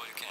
all you can.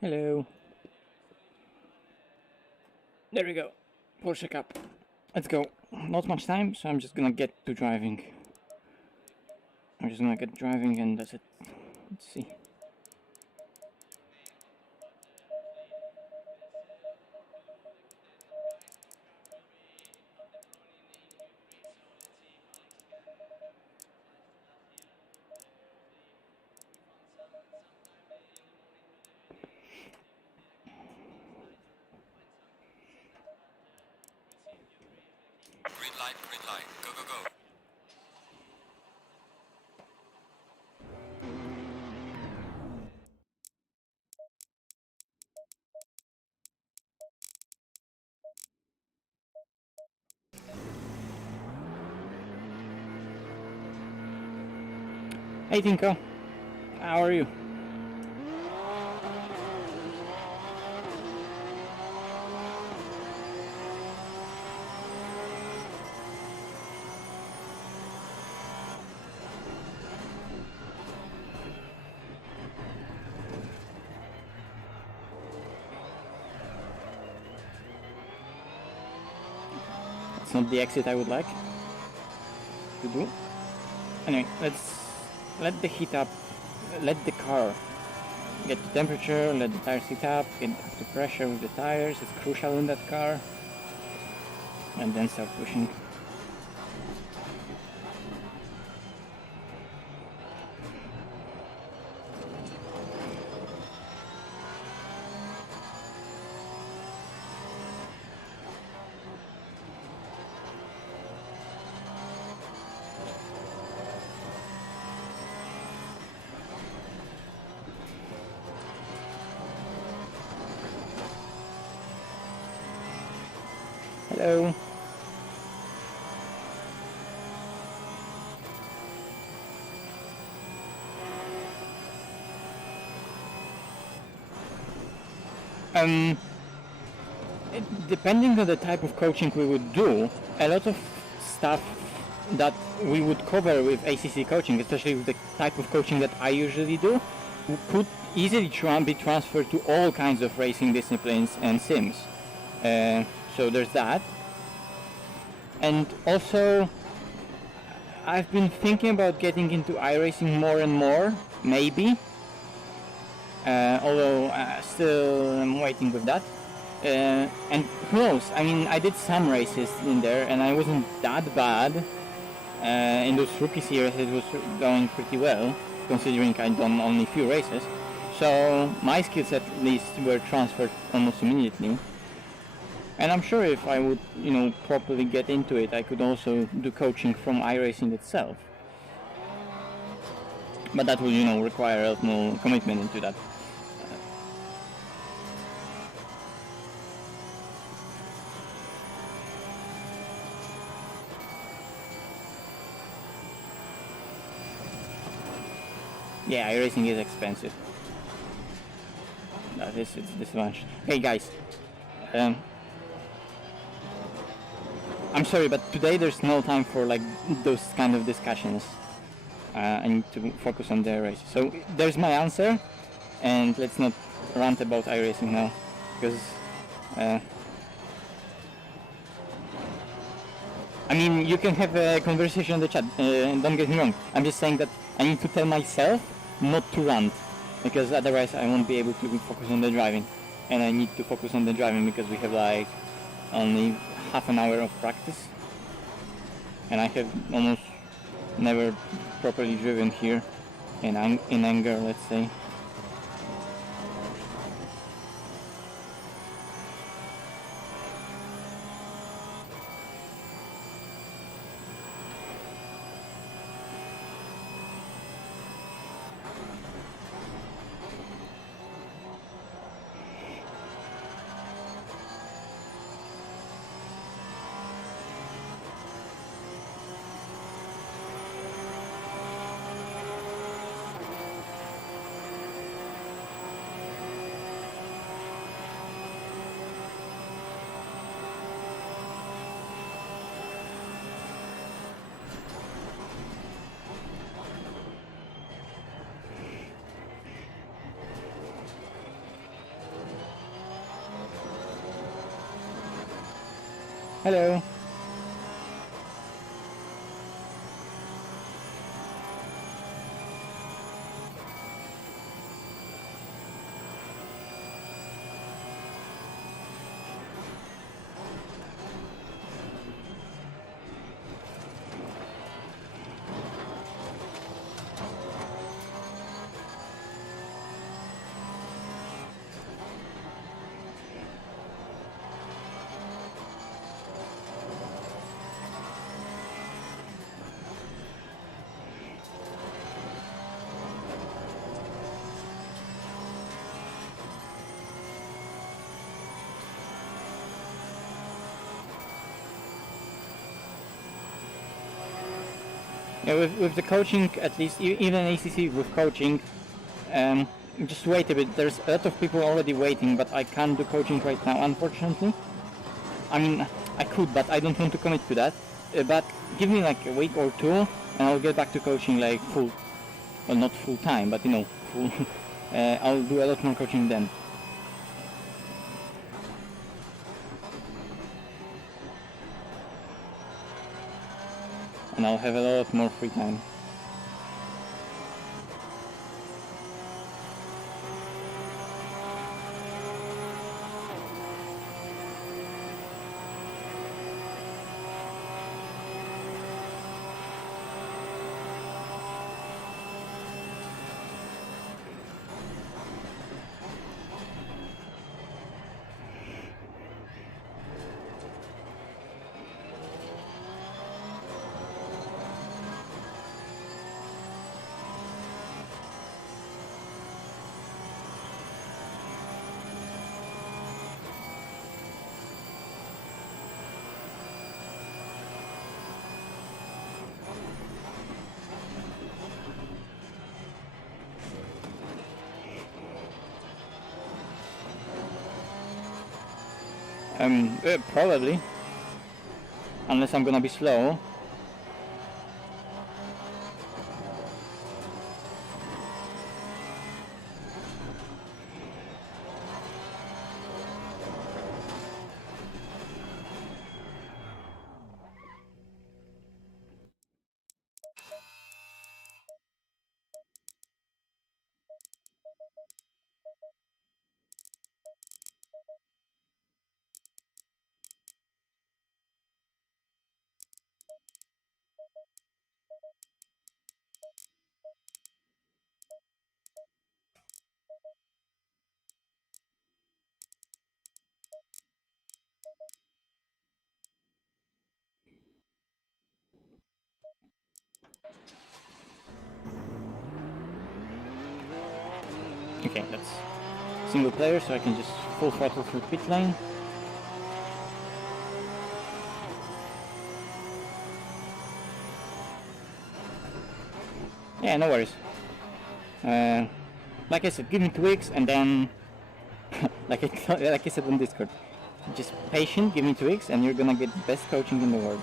Hello. There we go. Porsche Cup. Let's go. Not much time, so I'm just gonna get to driving. I'm just gonna get driving and that's it. Let's see. Green light, go, go, go. Hey Tinko, how are you? It's not the exit I would like to do. Anyway, let's let the heat up, let the car get to temperature, let the tires heat up, get up to pressure with the tires, it's crucial in that car, and then start pushing. Hello. Depending on the type of coaching we would do, a lot of stuff that we would cover with ACC coaching, especially with the type of coaching that I usually do, could easily be transferred to all kinds of racing disciplines and sims. So there's that. And also, I've been thinking about getting into iRacing more and more, maybe. Although still I'm waiting with that. And who knows, I mean, I did some races in there and I wasn't that bad. In those rookie series it was going pretty well, considering I'd done only a few races. So my skills at least were transferred almost immediately. And I'm sure if I would, properly get into it, I could also do coaching from iRacing itself. But that would, require a lot more commitment into that. Yeah, iRacing is expensive. It's this much. Hey guys, I'm sorry, but today there's no time for like those kind of discussions. I need to focus on the race. So there's my answer, and let's not rant about iRacing now, because I mean, you can have a conversation in the chat, and don't get me wrong. I'm just saying that I need to tell myself not to rant, because otherwise I won't be able to focus on the driving. And I need to focus on the driving because we have like only half an hour of practice. and I have almost never properly driven here in anger, let's say. Hello. Yeah, with the coaching, at least, even ACC with coaching, just wait a bit. There's a lot of people already waiting, but I can't do coaching right now, unfortunately. I mean, I could, but I don't want to commit to that. But give me like a week or two, and I'll get back to coaching like full, well, not full time, but you know, full. I'll do a lot more coaching then. And I'll have a lot more free time. Probably. Unless I'm gonna be slow. Okay, that's single player, so I can just full throttle through pit lane. Yeah, no worries. Like I said, give me 2 weeks, and then, like I said on Discord, just patient, give me 2 weeks, and you're gonna get the best coaching in the world.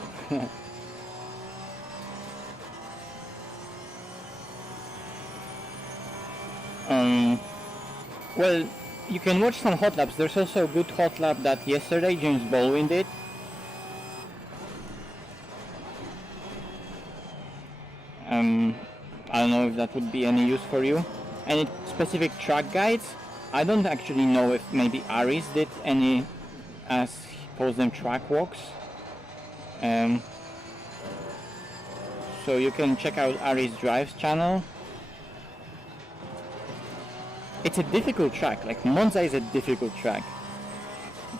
Well, you can watch some hot laps. There's also a good hot lap that yesterday James Baldwin did. I don't know if that would be any use for you. Any specific track guides? I don't actually know if maybe Aris did any, as he calls them, track walks. So you can check out Ari's Drives channel. It's a difficult track, like Monza is a difficult track.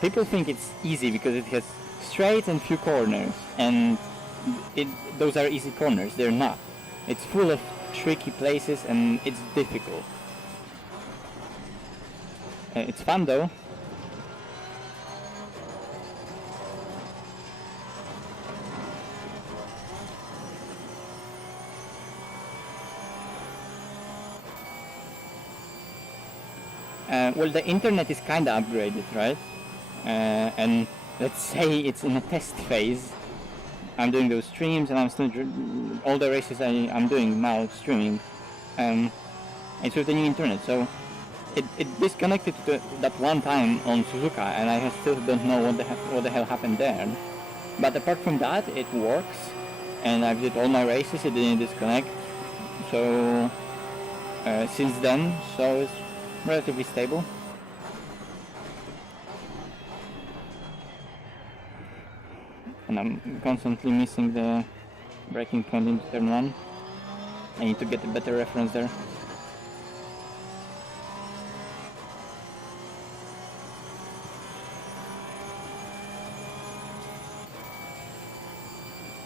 People think it's easy because it has straight and few corners, and those are easy corners. They're not. It's full of tricky places and it's difficult. It's fun though. Well, the internet is kinda upgraded, right? And let's say it's in a test phase. I'm doing those streams and I'm still all the races I'm doing now streaming. It's with the new internet, so it disconnected to that one time on Suzuka, and I still don't know what the hell happened there. But apart from that, it works, and I've did all my races. It didn't disconnect, so since then, so it's relatively stable. And I'm constantly missing the braking point into turn 1. I need to get a better reference there.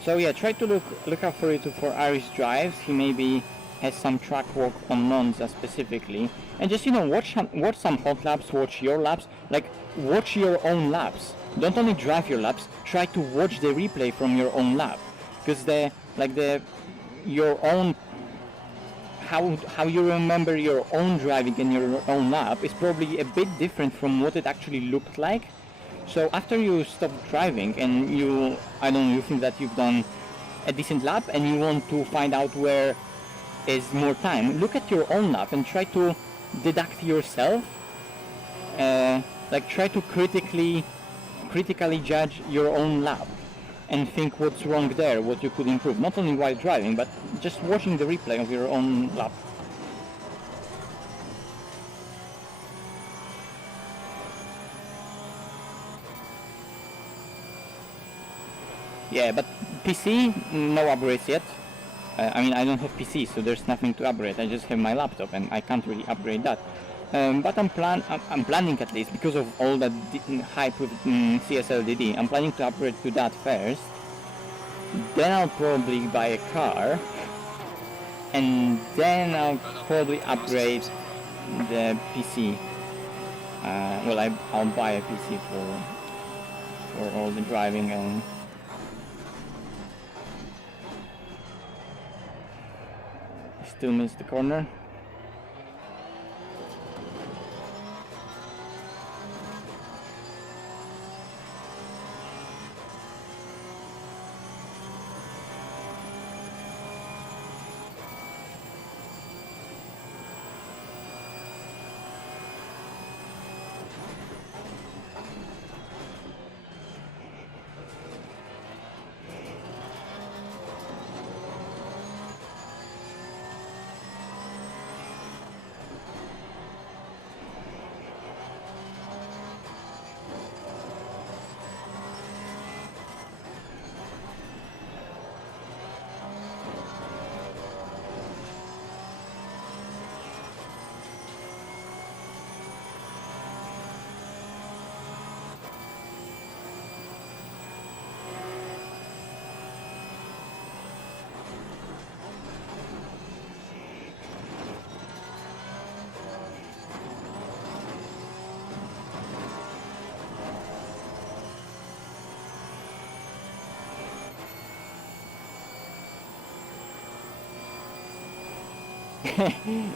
So yeah, try to look out for Ari's Drives. He maybe has some track walk on Monza specifically, and just, you know, watch some hot laps, watch your laps, like watch your own laps. Don't only drive your laps, try to watch the replay from your own lap, because your own how you remember your own driving and your own lap is probably a bit different from what it actually looked like. So after you stop driving and you think that you've done a decent lap and you want to find out where is more time, look at your own lap and try to deduct yourself, like try to critically judge your own lap and think what's wrong there, what you could improve, not only while driving but just watching the replay of your own lap. Yeah, but PC, no upgrades yet. I mean, I don't have PC, so there's nothing to upgrade. I just have my laptop, and I can't really upgrade that. But I'm planning, at least, because of all that hype with CSLDD, I'm planning to upgrade to that first. Then I'll probably buy a car, and then I'll probably upgrade the PC. Well, I'll buy a PC for all the driving and. Still missed the corner.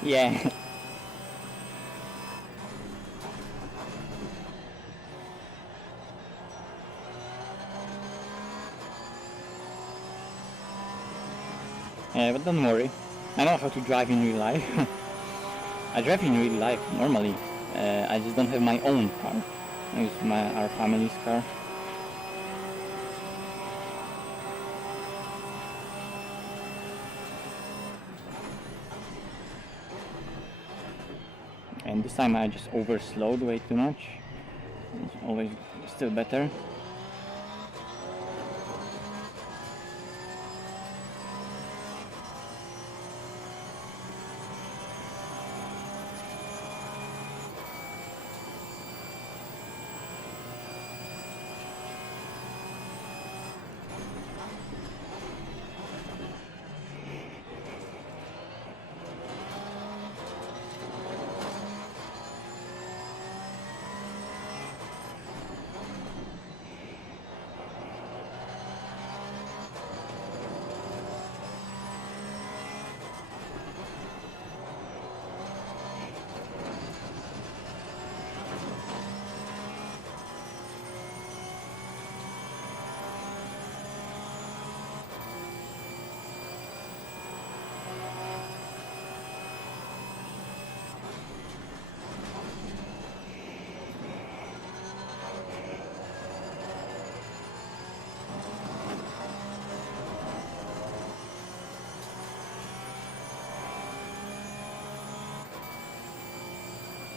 Yeah. Yeah, but don't worry. I know how to drive in real life. I drive in real life normally. I just don't have my own car. I use our family's car. And this time I just overslowed way too much. It's always still better.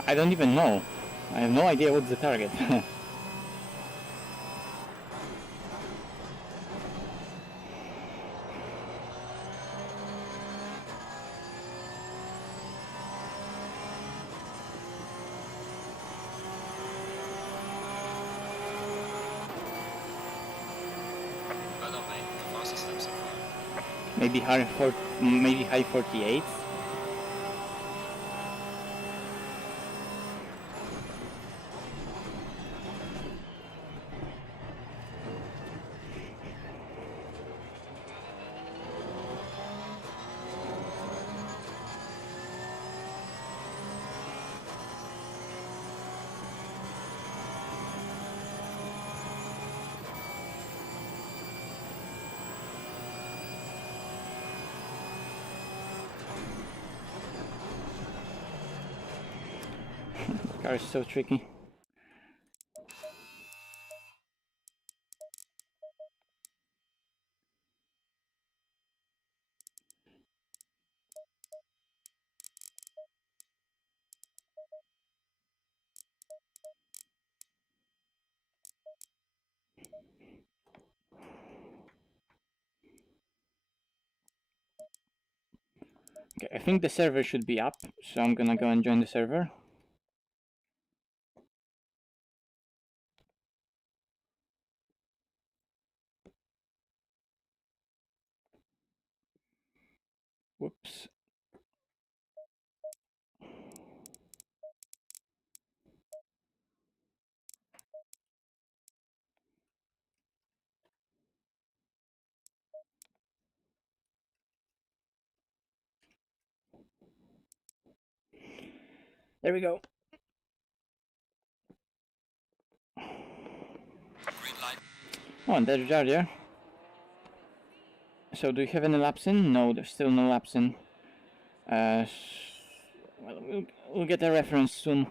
I don't even know. I have no idea what's the target. Maybe high 48. Car is so tricky. Okay, I think the server should be up, so I'm gonna go and join the server. Whoops. There we go. Oh, and there's Jar Jar. So do you have any laps in? No, there's still no laps in. Well, we'll get a reference soon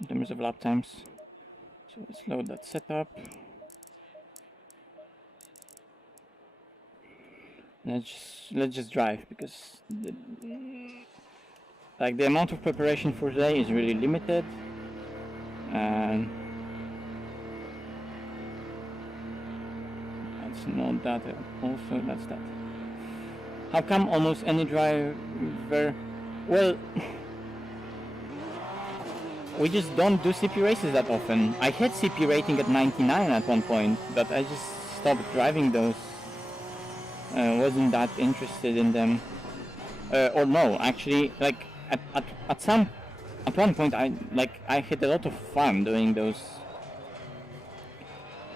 in terms of lap times. So let's load that setup. Let's just drive, because like the amount of preparation for today is really limited, and that's not that. Also, that's that. How come almost any driver? Well, we just don't do CP races that often. I had CP rating at 99 at one point, but I just stopped driving those. Wasn't that interested in them. Or no, actually, like at one point I had a lot of fun doing those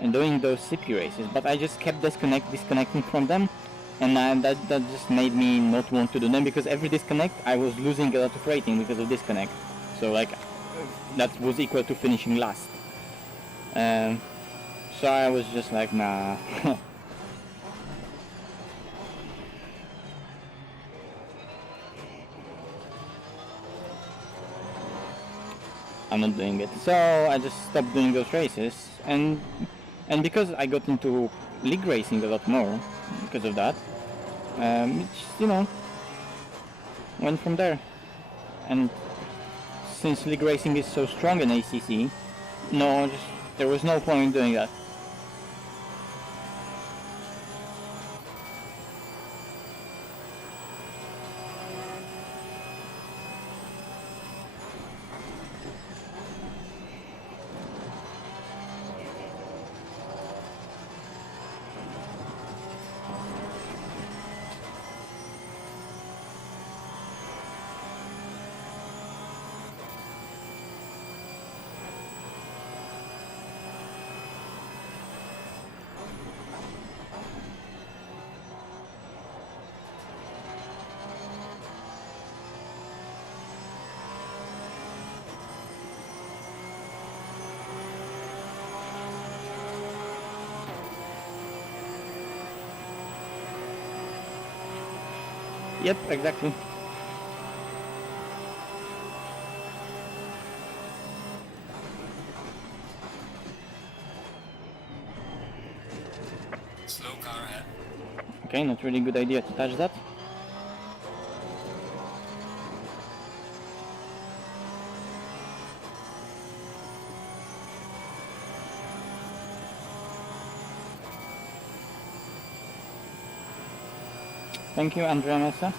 CP races, but I just kept disconnecting from them, and that just made me not want to do them, because every disconnect I was losing a lot of rating because of disconnect. So like that was equal to finishing last. So I was just like, nah. I'm not doing it. So I just stopped doing those races, and because I got into league racing a lot more because of that, it just, went from there. And since league racing is so strong in ACC, there was no point doing that. Yep, exactly. Slow car ahead. Okay, not really good idea to touch that. Thank you, Andrea Mesa.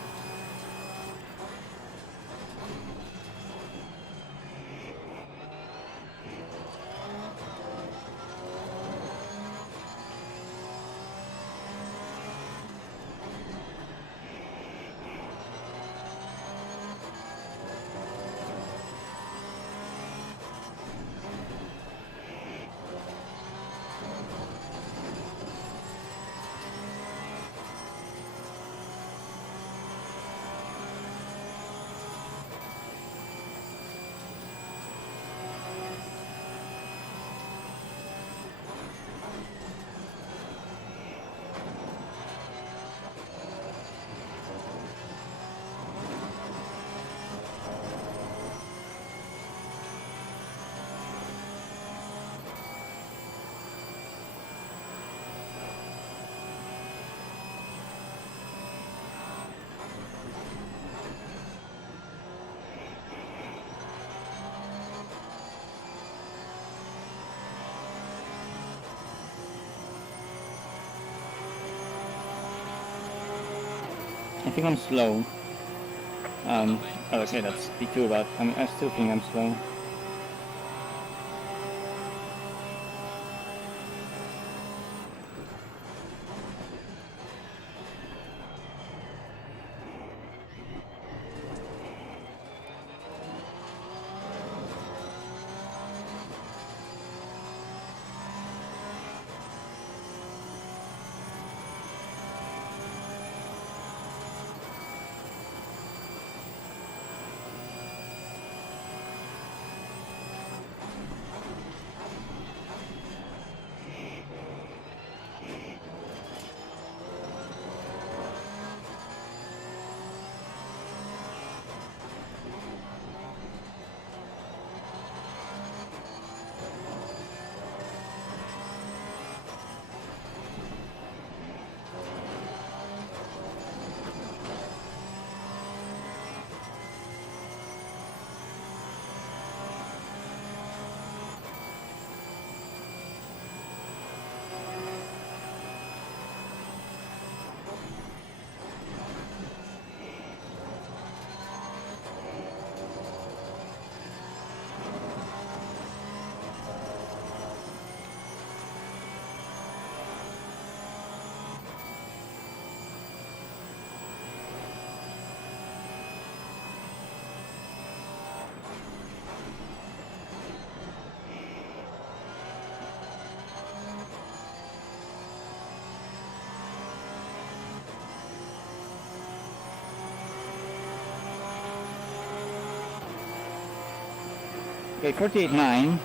I think I'm slow. Oh, okay, that's P2, but I still think I'm slow. Okay, 48.9.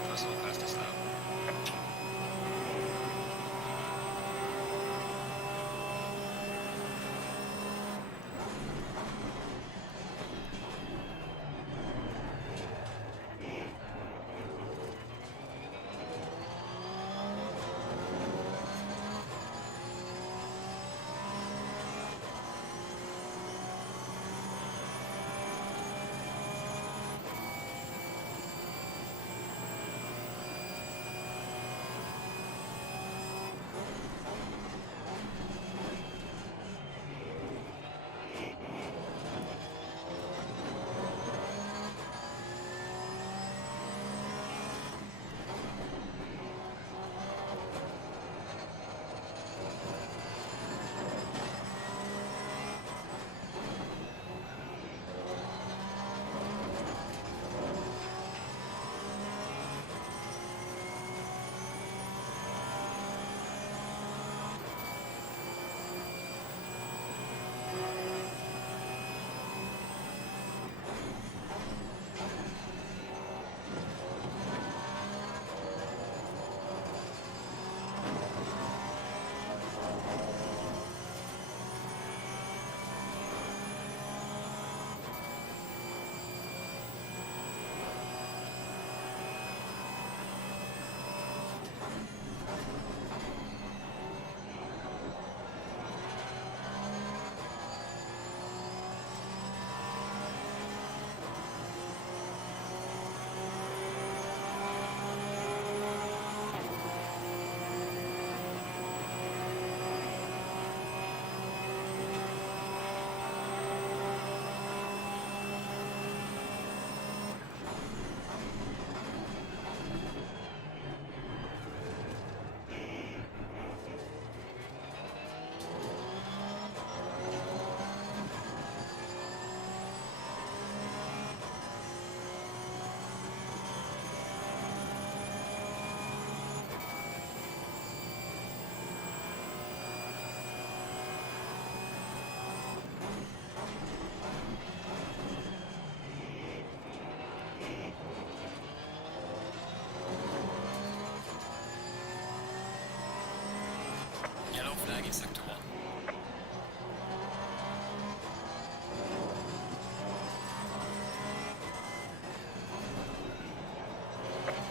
target sector 1.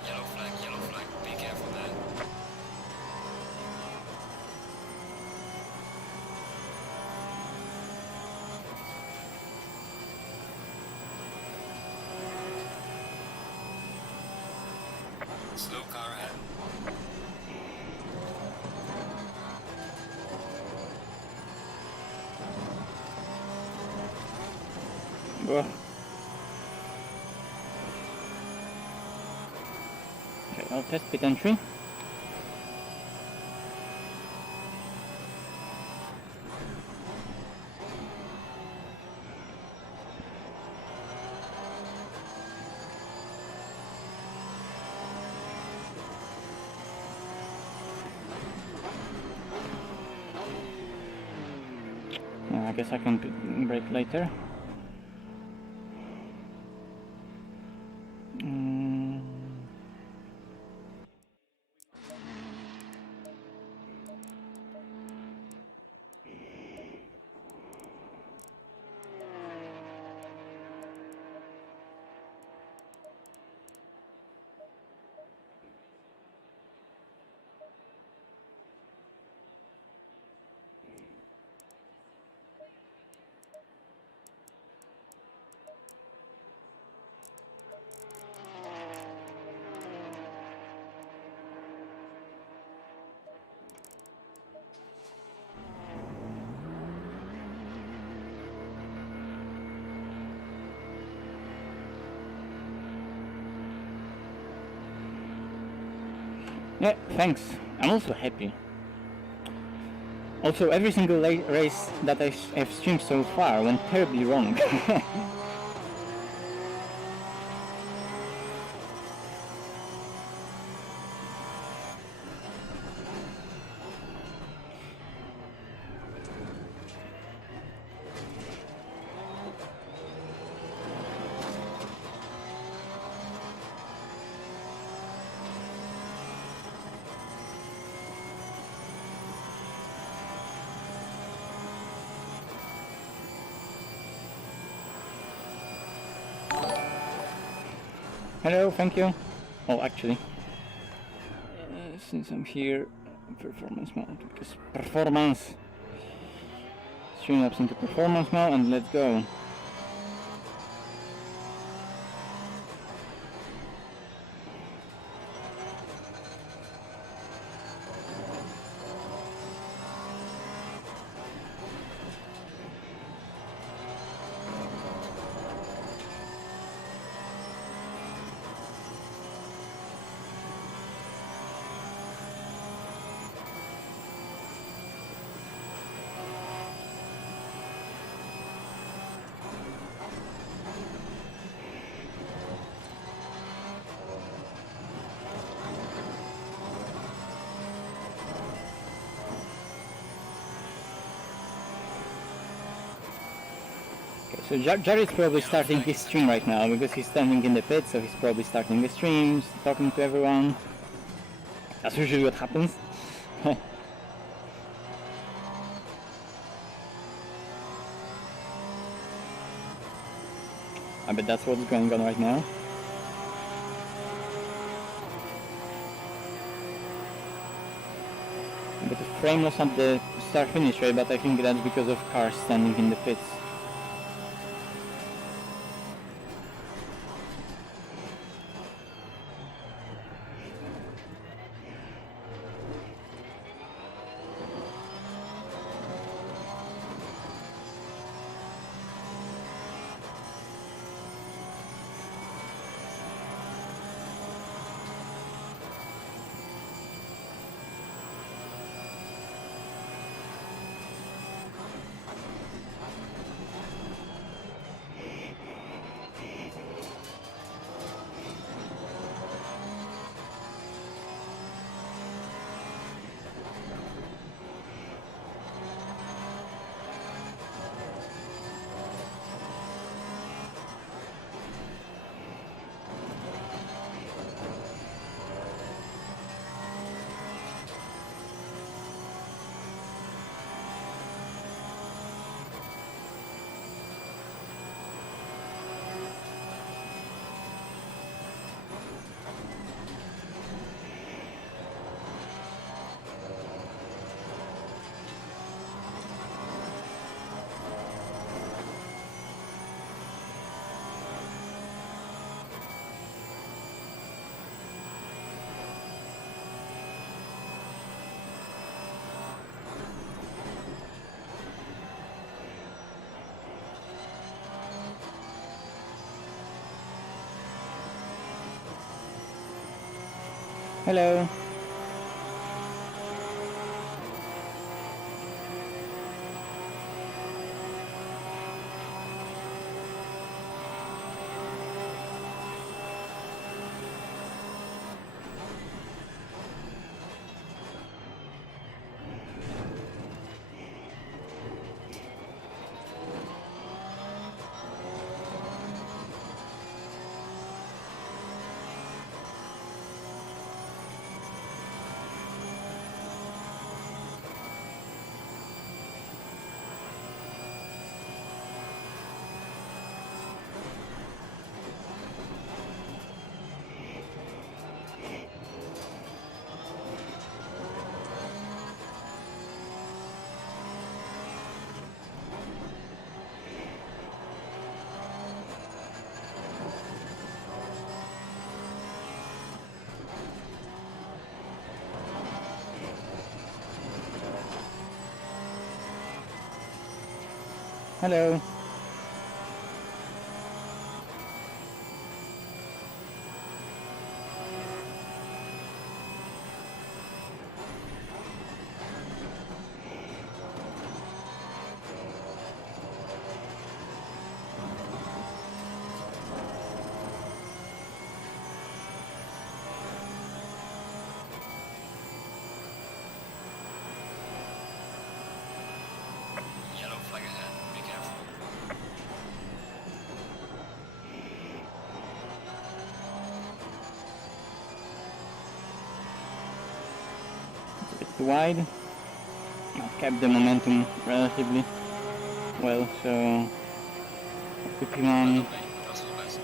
Yellow flag, be careful there. Slow car ahead. Ugh. Okay, I'll test pit entry. I guess I can brake later. Yeah, thanks. I'm also happy. Also, every single race that I have streamed so far went terribly wrong. Hello, thank you. Oh, actually, since I'm here, performance mode, because performance. Streamlabs into performance mode and let's go. So Jared's probably starting his stream right now because he's standing in the pit, so he's probably starting the stream, talking to everyone. That's usually what happens. I bet that's what's going on right now. But the frame was at the start finish, right? But I think that's because of cars standing in the pits. Hello. Hello. Yellow flag ahead. Be careful. It's a bit too wide. I've kept the momentum relatively well, so quickly on. Lovely. That's the best.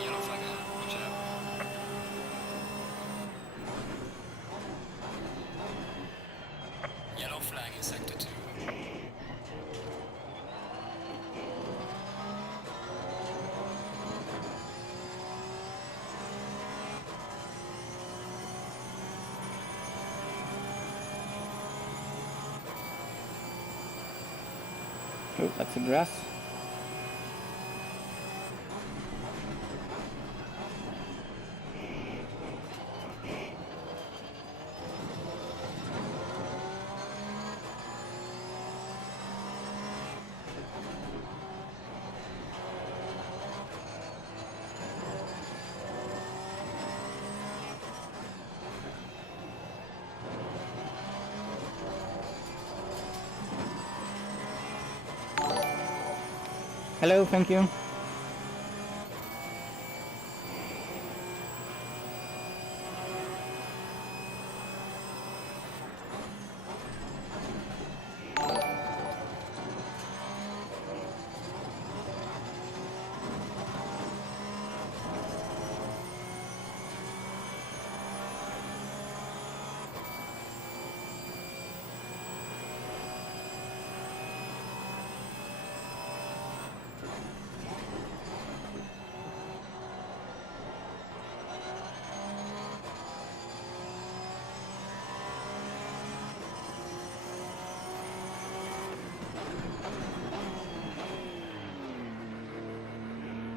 Yellow flag ahead. Watch out. Yellow flag in sector 2. Oh, that's a grass. Hello, thank you.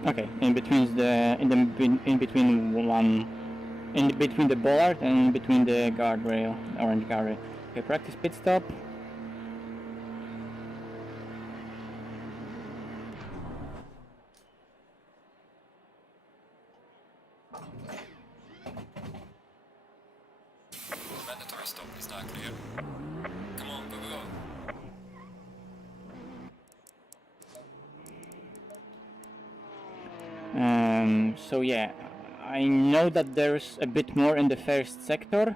Okay, in between the in between the bollard and in between the guardrail, orange guardrail. Okay, practice pit stop. Mandatory stop is now clear. Come on, go, go, go. So yeah, I know that there's a bit more in the first sector,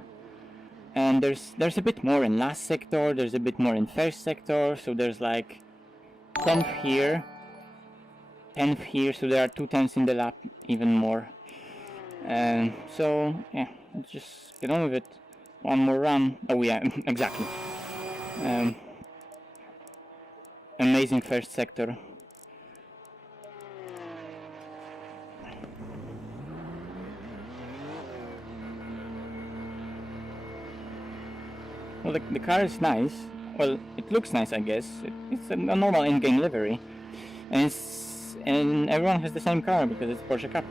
and there's a bit more in last sector. There's a bit more in first sector. So there's like 10th here, 10th here. So there are 2 tenths in the lap, even more. So yeah, let's just get on with it. One more run. Oh yeah, exactly. Amazing first sector. Well, the car is nice. Well, it looks nice, I guess. It's a normal in-game livery, and everyone has the same car because it's Porsche Cup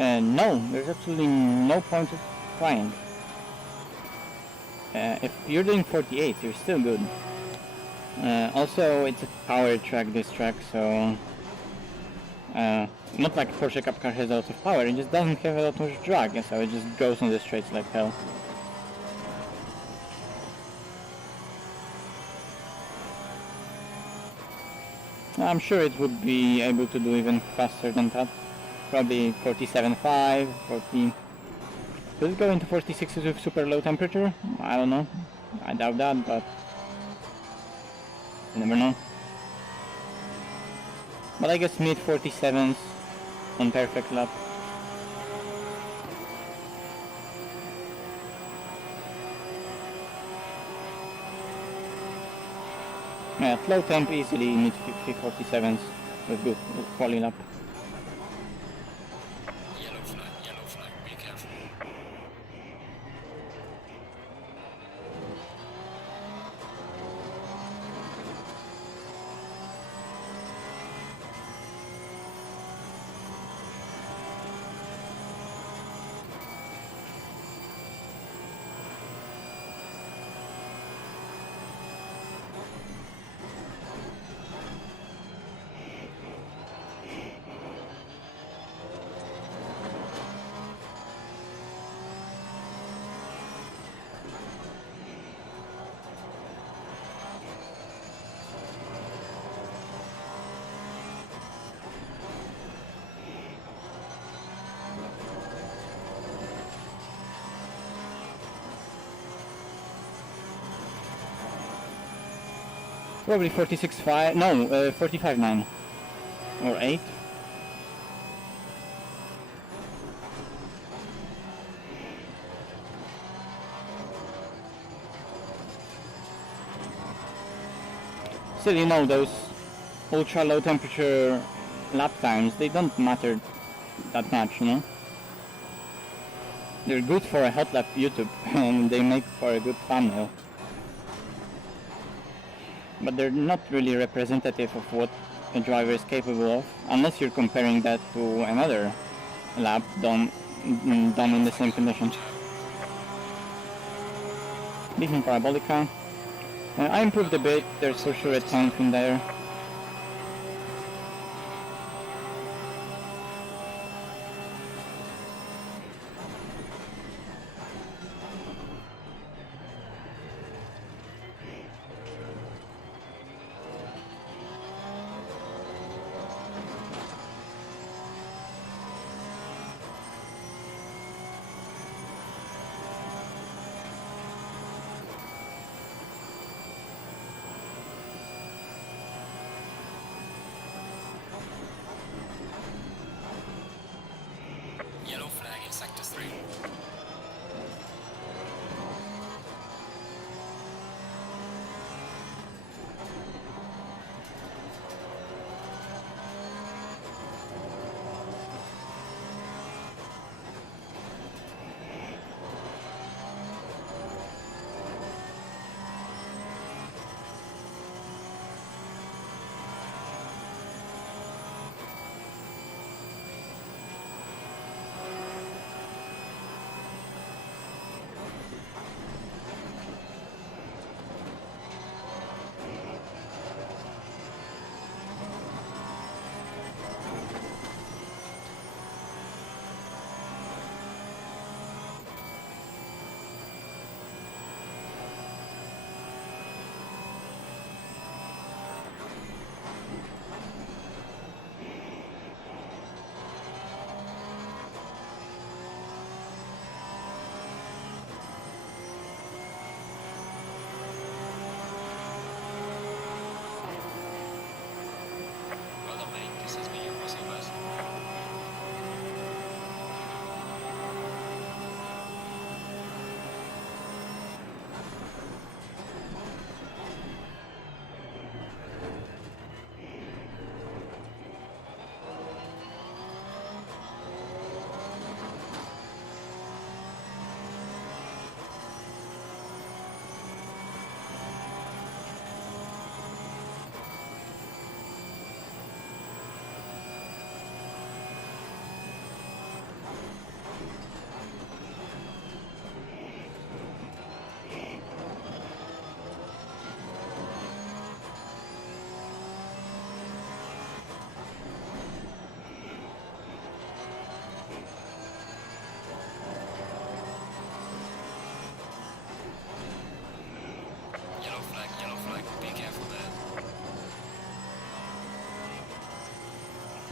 No, there's absolutely no point of trying. If you're doing 48, you're still good. Also, it's a power track, this track, so... not like Porsche Cup car has a lot of power, it just doesn't have a lot of drag, so it just goes on the straights like hell. I'm sure it would be able to do even faster than that. Probably 47.5, 40... Could it go into 46 with super low temperature? I don't know. I doubt that, but... you never know. But I guess mid 47s on perfect lap. Yeah, at low temp easily mid 47s with good quality lap. Yellow flag, be careful. Probably 46.5, no, 45.9 or 8. Still, you know, those ultra low temperature lap times, they don't matter that much, you know? They're good for a hot lap YouTube and they make for a good thumbnail. But they're not really representative of what a driver is capable of, unless you're comparing that to another lap done in the same conditions. Decent parabolica. I improved a bit, there's for sure a tank in there.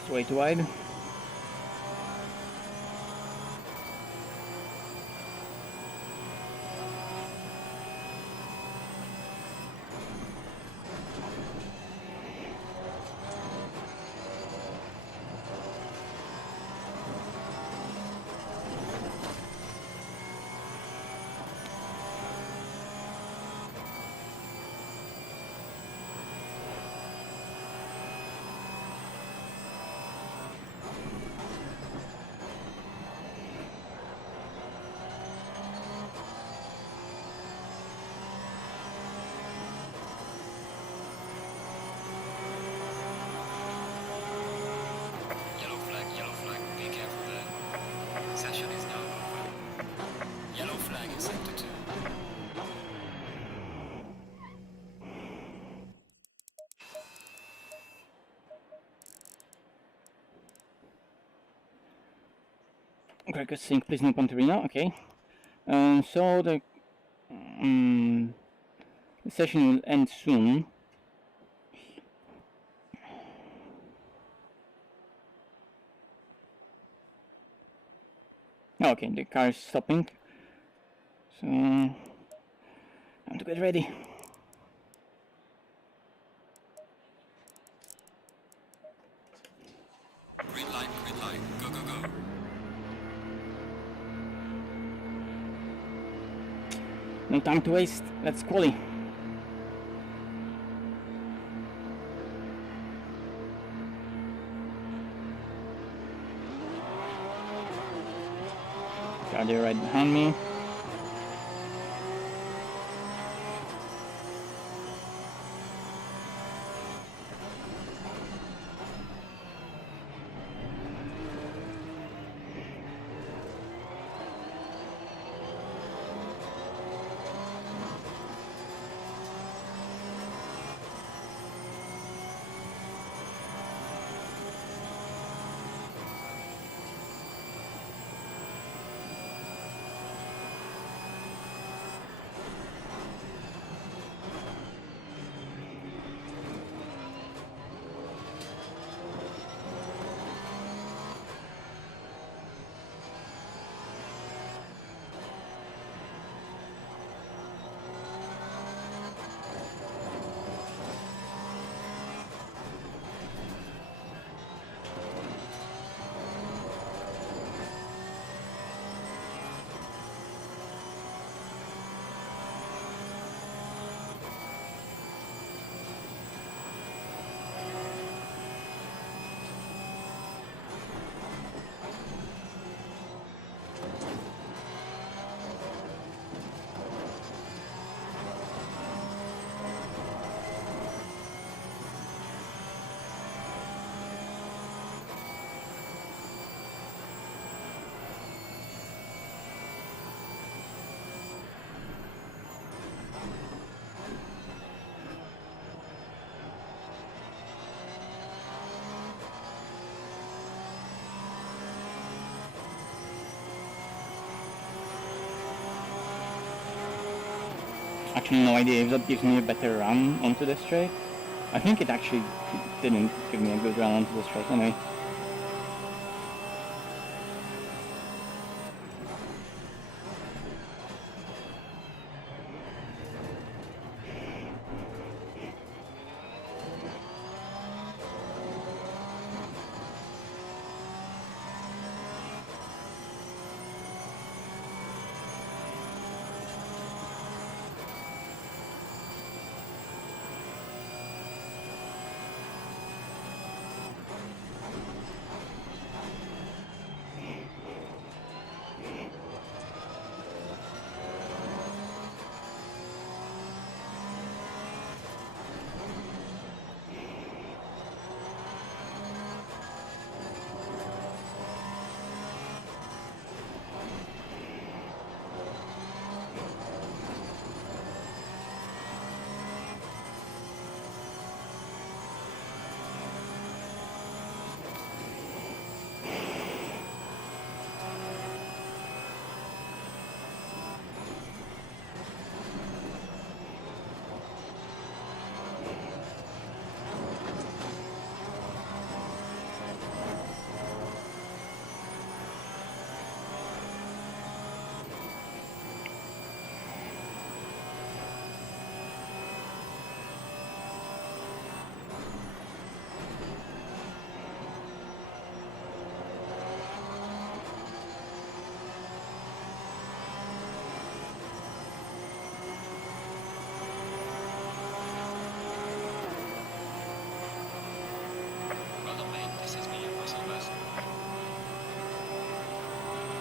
It's way too wide. Yellow flag, be careful there. Session is now over. Yellow flag is sector 2. Gregor Singh, please no Ponterina, okay. So the session will end soon. Okay, the car is stopping. So time to get ready. Green light, go, go, go. No time to waste, let's quali. Charlie right behind me. Actually, no idea if that gives me a better run onto the straight. I think it actually didn't give me a good run onto the straight anyway.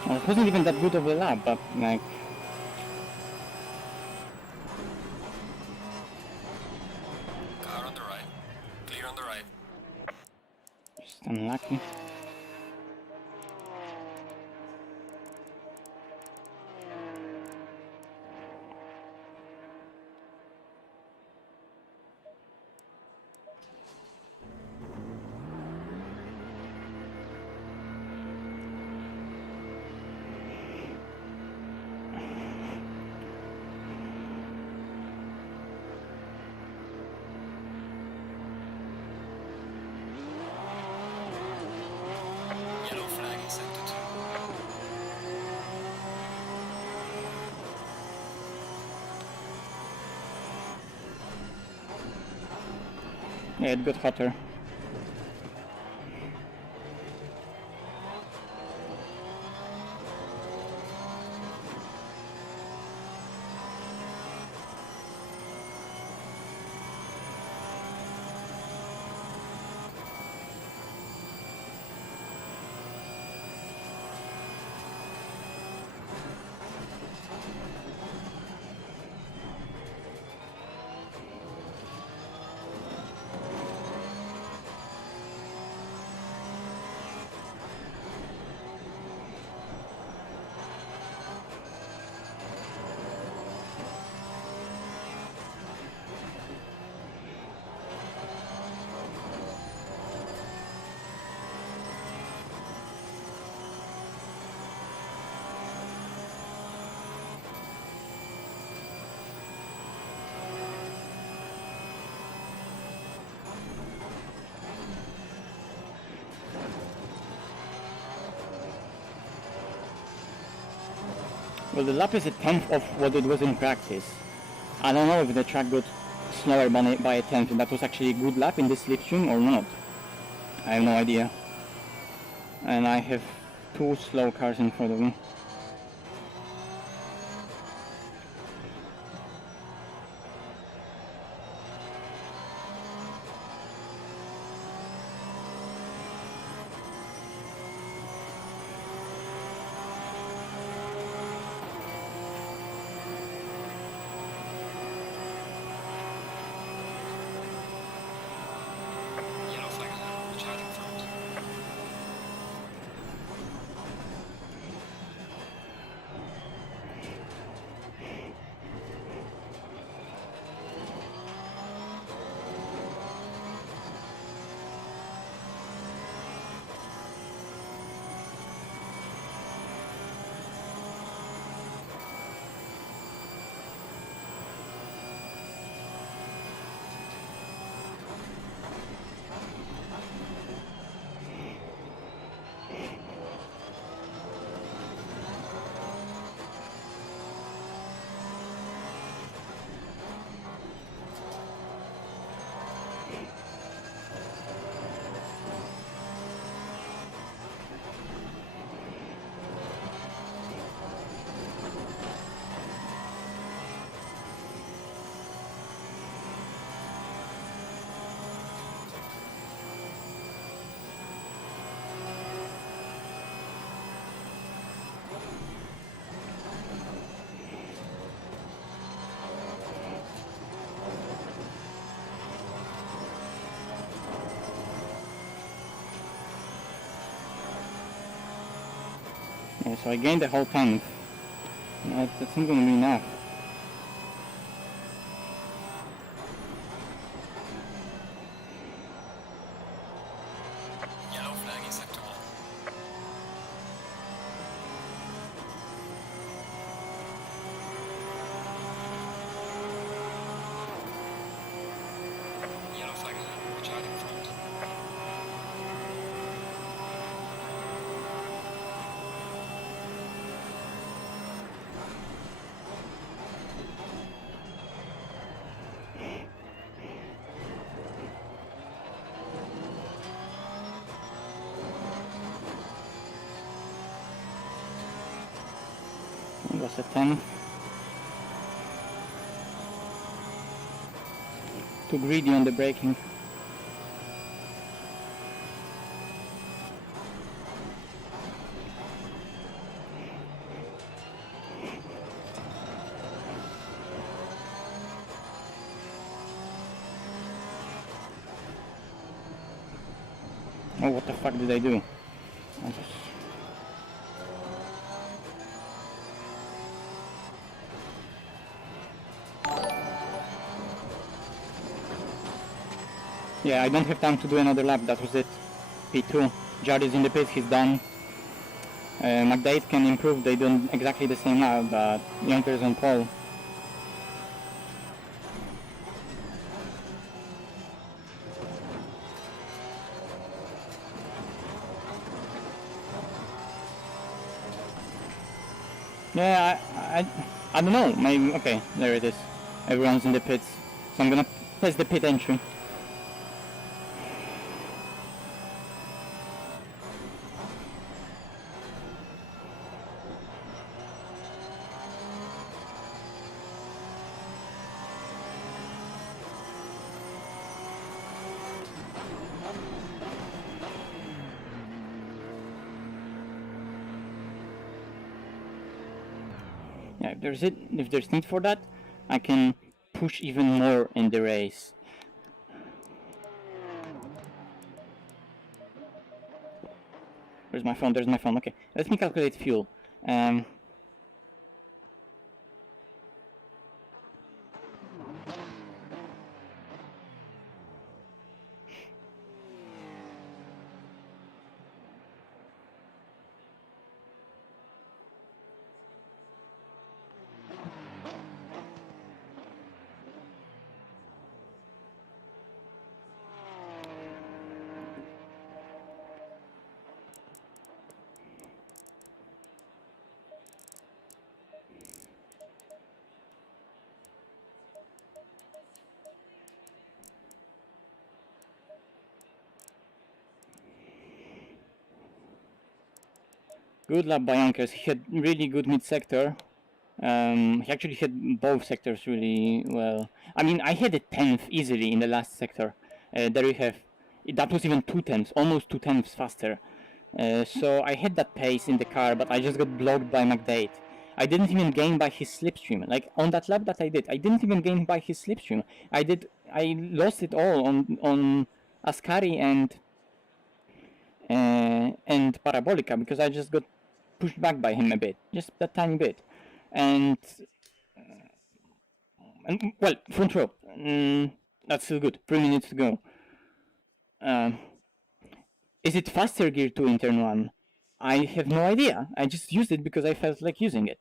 Well, it wasn't even that good of a lap, but like, Car on the right. Clear on the right. just unlucky. Yellow flag in sector 2. Yeah, it got hotter. Well, the lap is a tenth of what it was in practice. I don't know if the track got slower by a tenth, and that was actually a good lap in this slipstream or not. I have no idea. And I have two slow cars in front of me. Yellow flag is on. Watch out in front. Yeah, so I gained the whole tenth. That's not gonna be enough. Yellow flag in sector 1. Yellow flag is on. Watch out in front. It was a 10. Too greedy on the braking. Oh, what the fuck did I do? Yeah, I don't have time to do another lap, that was it. P2. Jard is in the pits, he's done. McDade can improve, they do exactly the same lap, but Yonkers on pole. Yeah, I don't know. Okay, there it is. Everyone's in the pits, so I'm gonna test the pit entry. Yeah, if there's need for that, I can push even more in the race. Where's my phone? There's my phone. Okay, let me calculate fuel. Good lap by Yonkers. He had really good mid-sector. He actually hit both sectors really well. I mean, I had a 10th easily in the last sector. There you have. That was even 2/10, almost 2/10 faster. So I had that pace in the car, but I just got blocked by McDade. I didn't even gain by his slipstream. Like on that lap that I didn't even gain by his slipstream. I lost it all on Ascari and Parabolica because I just got pushed back by him a bit, just that tiny bit. And well, front row. That's still good. 3 minutes to go. Is it faster gear 2 in turn 1? I have no idea. I just used it because I felt like using it.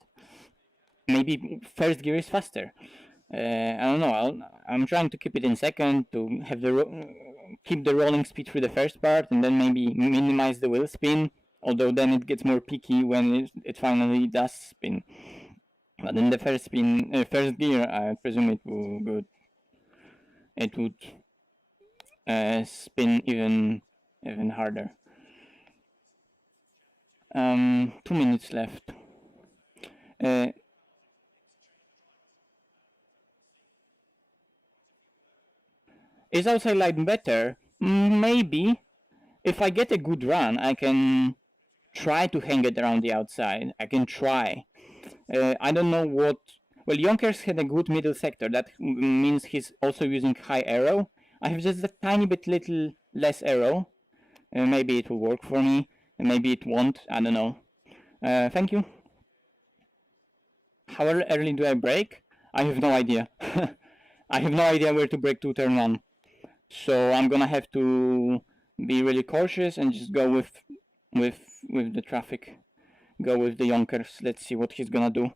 Maybe first gear is faster. I don't know. I'm trying to keep it in second to have keep the rolling speed through the first part and then maybe minimize the wheel spin. Although then it gets more peaky when it finally does spin. But in the first gear, I presume it would spin even harder. 2 minutes left. Is outside line better? Maybe. If I get a good run, I can try to hang it around the outside. I can try. I don't know what... Well, Yonkers had a good middle sector. That means he's also using high aero. I have just a tiny bit little less aero. Maybe it will work for me. Maybe it won't. I don't know. Thank you. How early do I brake? I have no idea. I have no idea where to brake to turn 1. So I'm gonna have to be really cautious and just go with the traffic. Go with the Yonkers. Let's see what he's gonna do.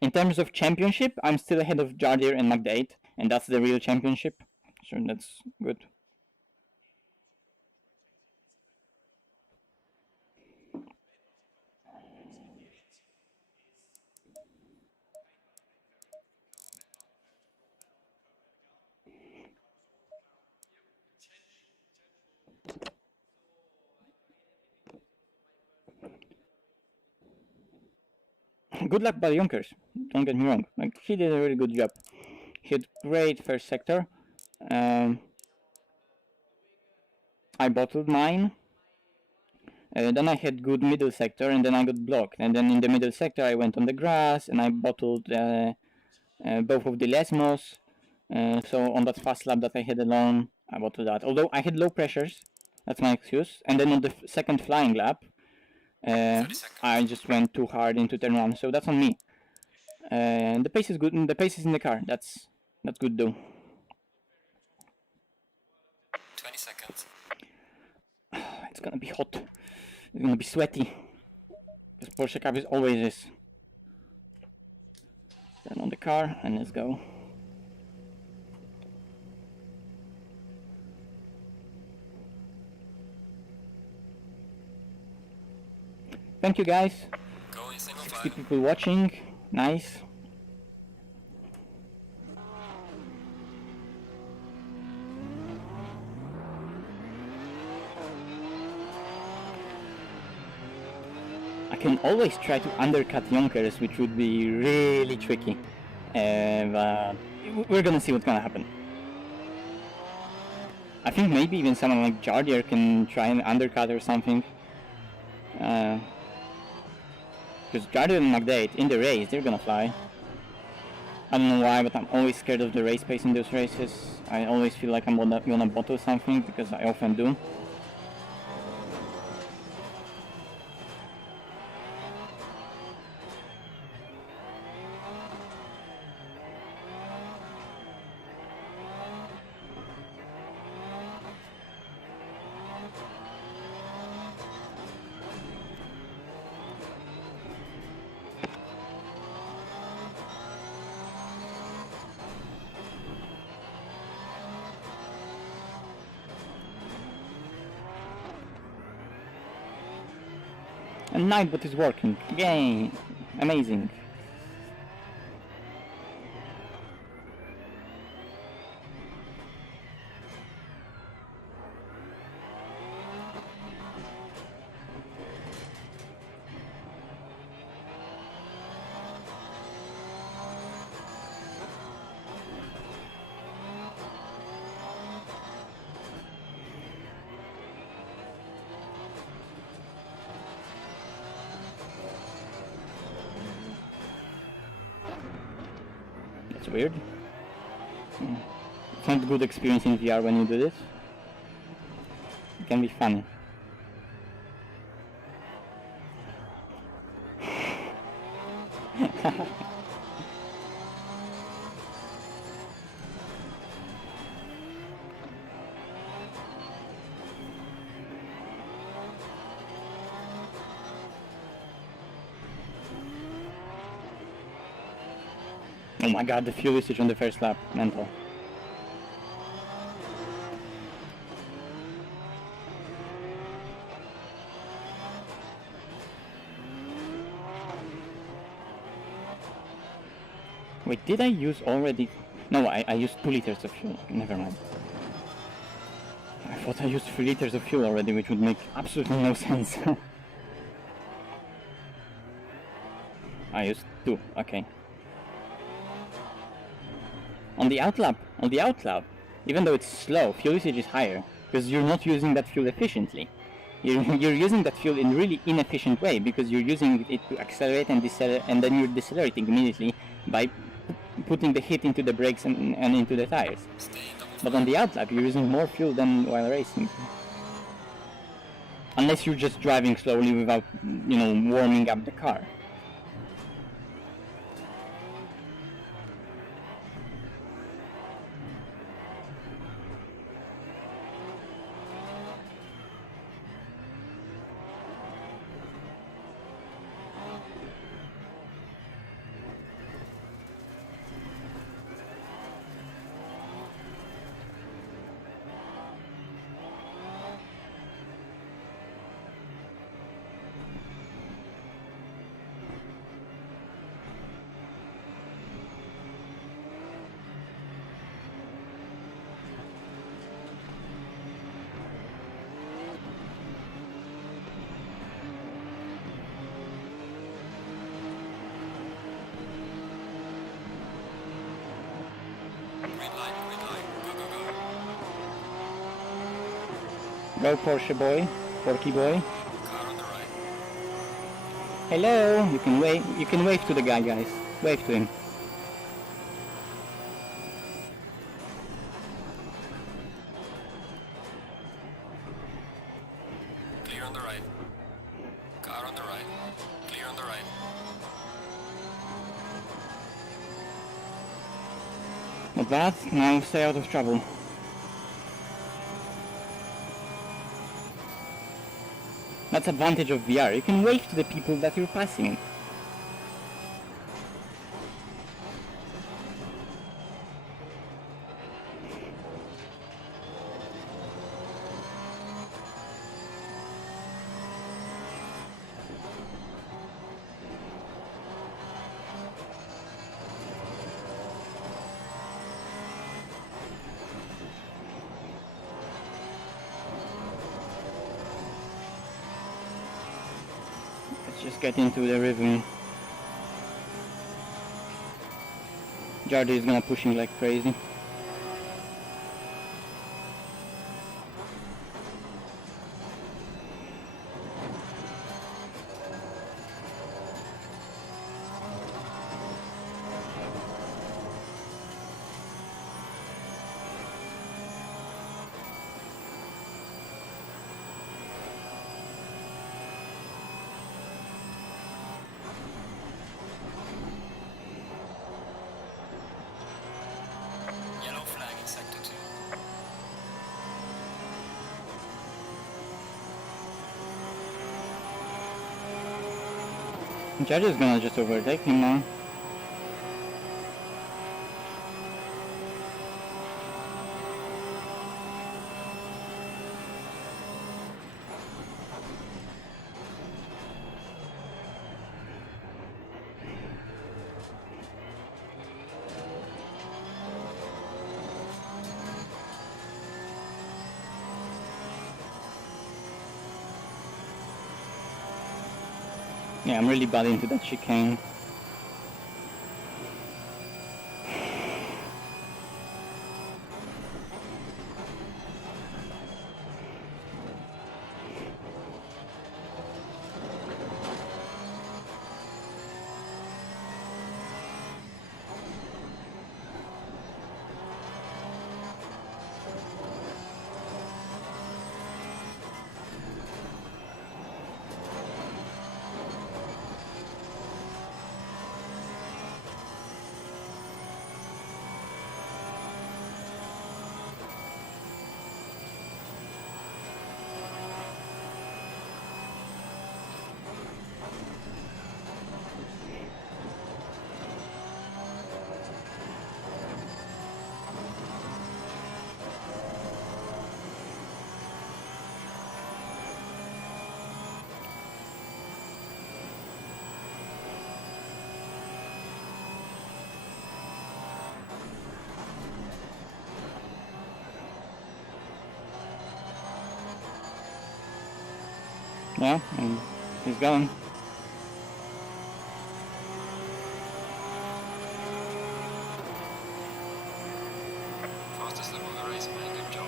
In terms of championship, I'm still ahead of Jardir and McDade, and that's the real championship. So that's good. Good luck by Yonkers, don't get me wrong. Like, he did a really good job. He had great first sector. I bottled mine. Then I had good middle sector, and then I got blocked. And then in the middle sector, I went on the grass, and I bottled both of the Lesmos. So on that fast lap that I had alone, about that. Although I had low pressures, that's my excuse. And then on the second flying lap, 30 seconds. I just went too hard into turn 1, so that's on me. And the pace is good, and the pace is in the car. That's good though. 20 seconds. It's gonna be hot. It's gonna be sweaty. Because Porsche Cup is always this. Turn on the car and let's go. Thank you guys. Go in single 60 file. people watching. Nice. I can always try to undercut Yonkers, which would be really tricky. But we're gonna see what's gonna happen. I think maybe even someone like Jardier can try and undercut or something. Because Jardier and McDade, in the race, they're gonna fly. I don't know why, but I'm always scared of the race pace in those races. I always feel like I'm gonna bottle something, because I often do. And Nightbot is working. Yay! Amazing. That's weird. It's not a good experience in VR when you do this. It can be funny. Oh my god, the fuel usage on the first lap, mental. Wait, did I use already? No, I used 2 liters of fuel. Never mind. I thought I used 3 liters of fuel already, which would make absolutely no sense. I used 2, okay. On the outlap, even though it's slow, fuel usage is higher, because you're not using that fuel efficiently. You're using that fuel in a really inefficient way, because you're using it to accelerate and decelerate, and then you're decelerating immediately by putting the hit into the brakes and into the tires. But on the outlap, you're using more fuel than while racing. Unless you're just driving slowly without, warming up the car. Go Porsche boy, Porky boy. Car on the right. Hello, you can wave to the guy, guys. Wave to him. Not bad, now stay out of trouble. That's advantage of VR, you can wave to the people that you're passing. Let's just get into the rhythm. Jardy is gonna push me like crazy. Yellow flag in sector 2. Jardy is gonna just overtake him now. Yeah, I'm really bad into that chicane. Yeah, and he's going. Fastest lap of the race, mate. Good job.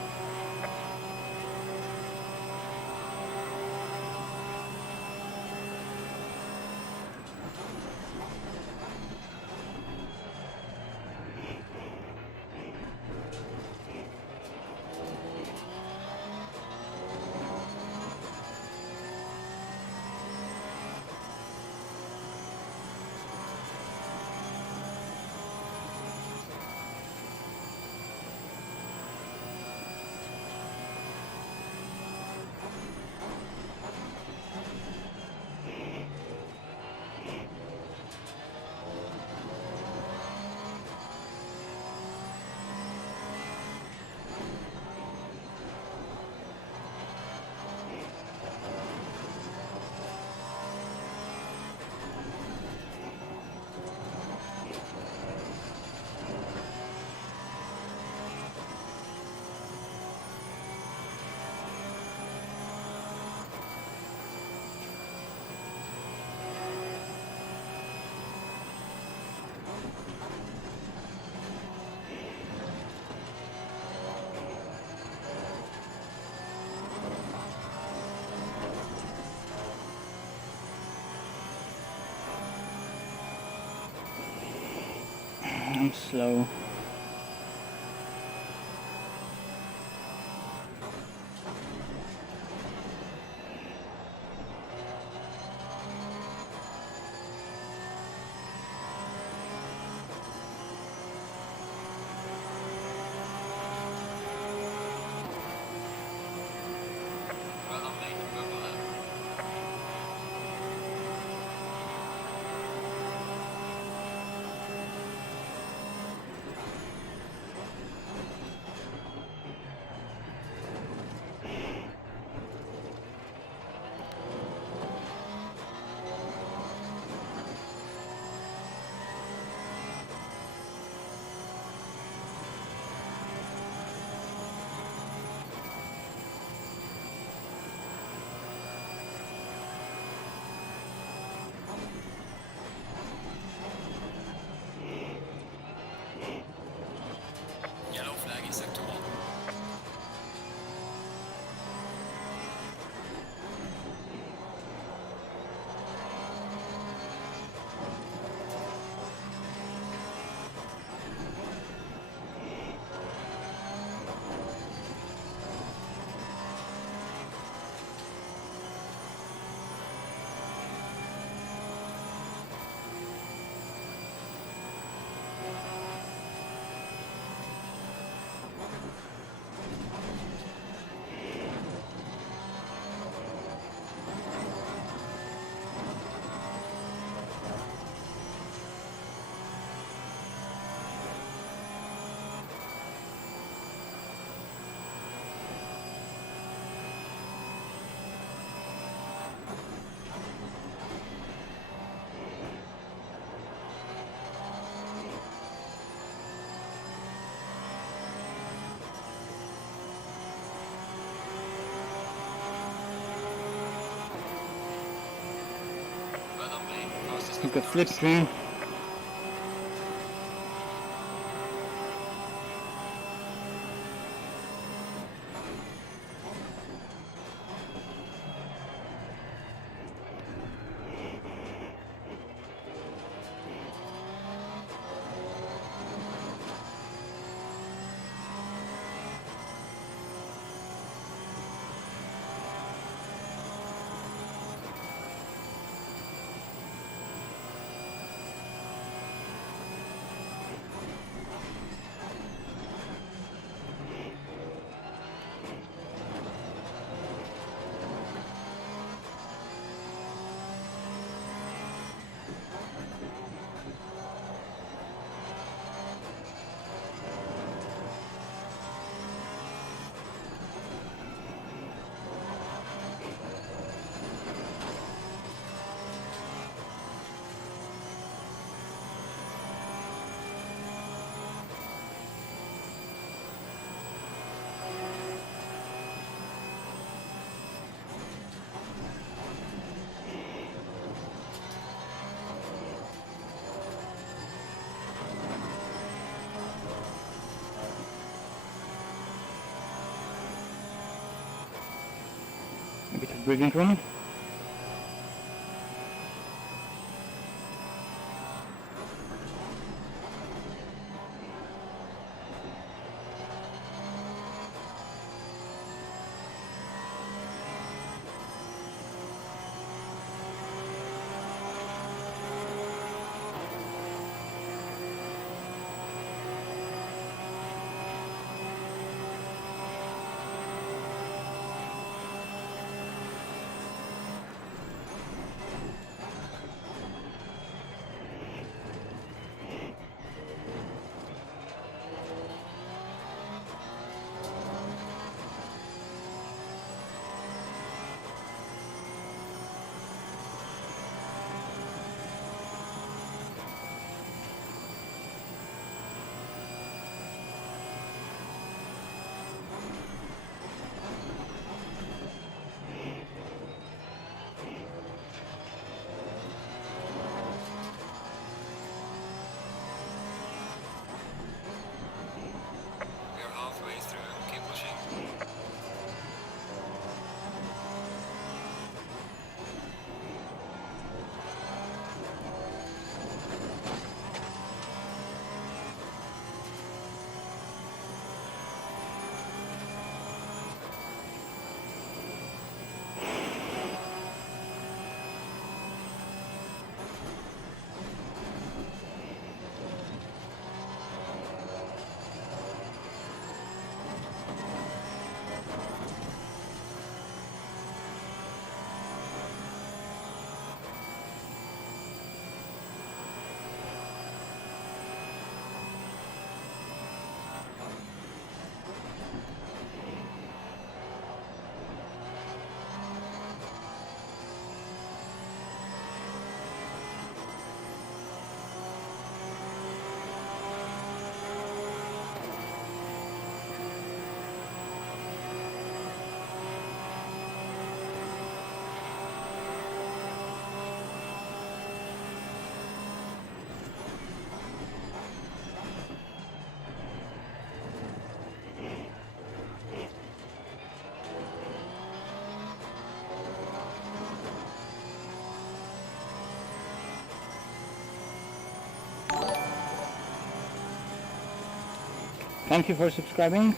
I'm slow. We've got slipstream. A bit of breathing room. We're halfway through. Keep pushing. Thank you for subscribing.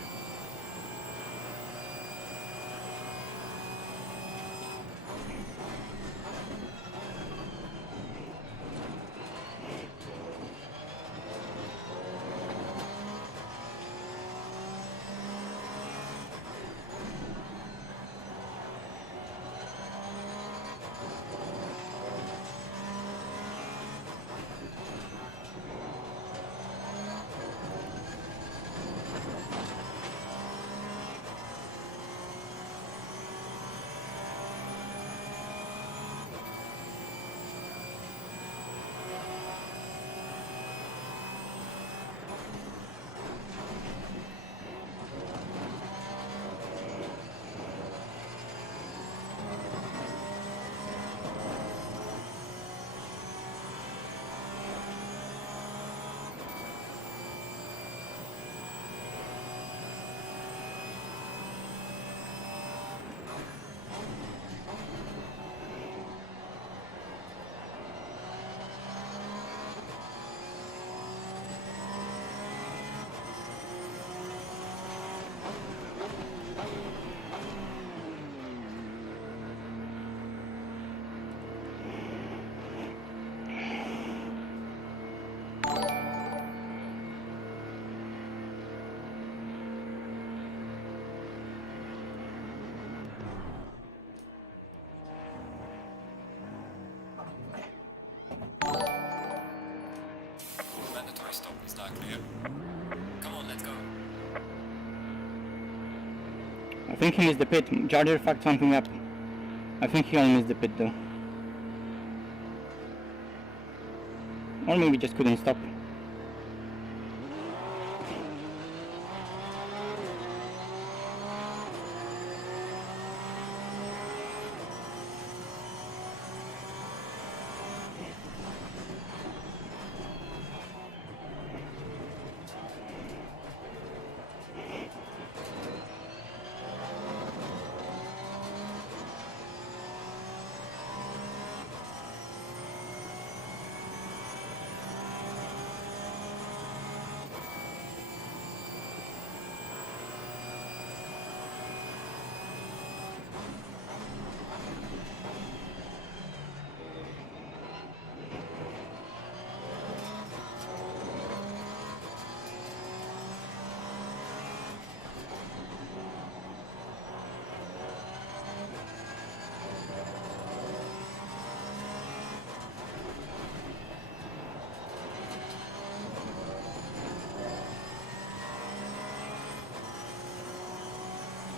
stop is not clear. Come on, let's go. I think he missed the pit. Charger fucked something up. I think he only missed the pit though. Or maybe just couldn't stop.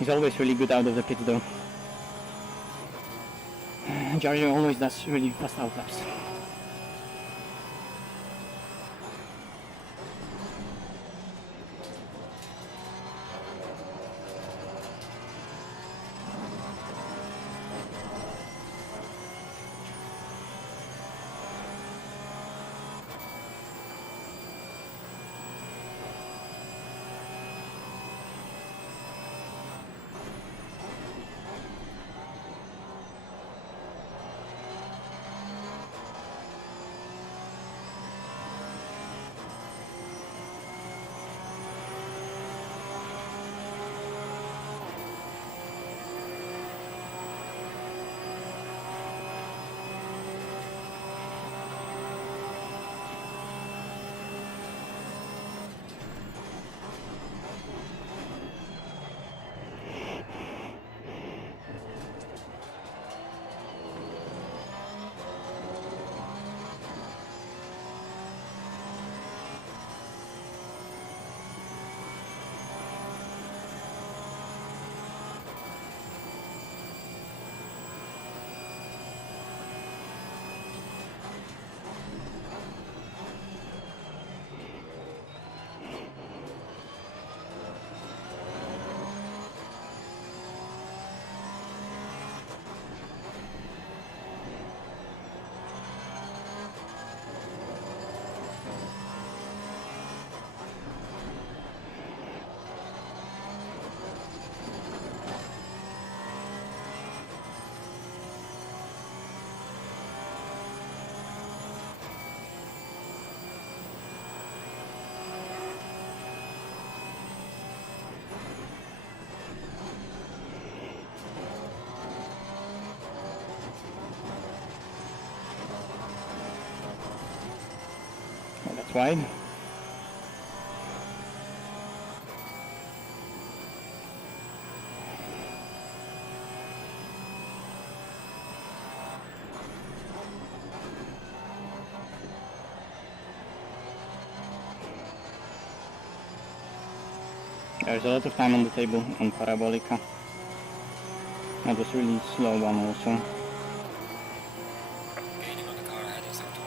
He's always really good out of the pits though. Jarger always does really fast outlaps. Oh, that's wide. There's a lot of time on the table on Parabolica. That was really slow one also. Gaining on the car ahead in sector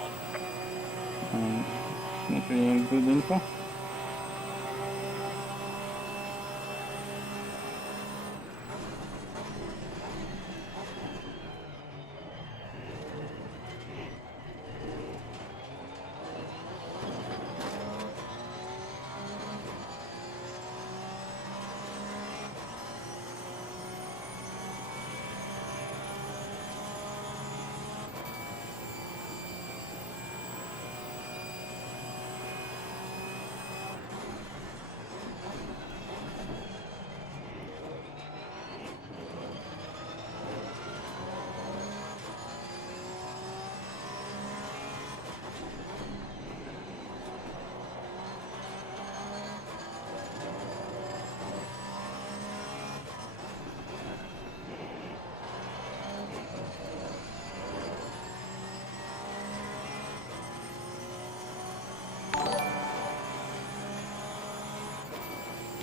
1. Not really good info.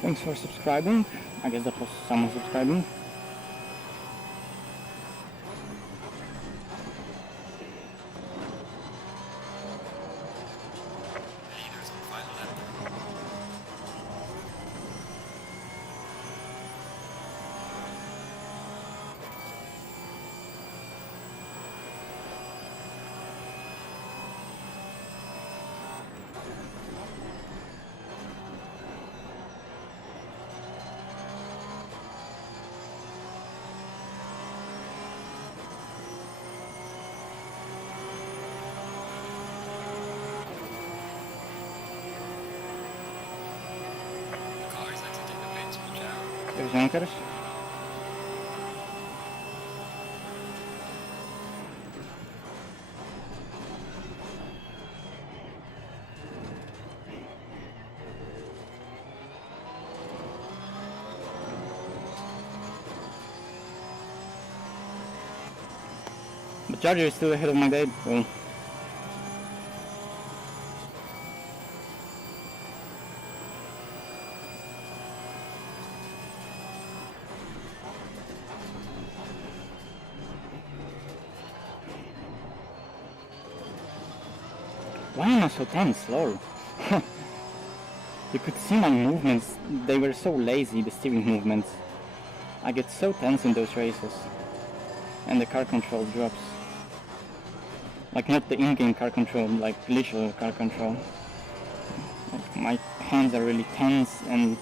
Thanks for subscribing. I guess that was someone subscribing. Leaders on final lap. Cars exiting the pits, watch out. There's anchors. The Charger is still ahead of my date, so... Why am I so tense, lol? You could see my movements, they were so lazy, the steering movements. I get so tense in those races. And the car control drops. Like not the in-game car control, like literal car control. Like my hands are really tense and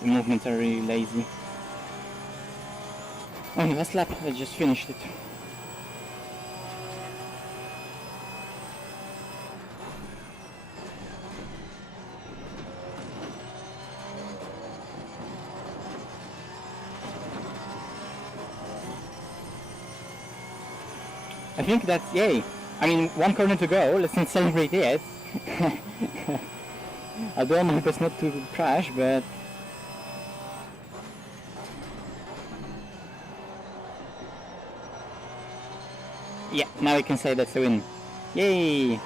the movements are really lazy. Oh, last lap, I just finished it. I think that's yay. I mean, one corner to go, let's not celebrate yet. I'll do my best not to crash, but... Yeah, now we can say that's a win. Yay!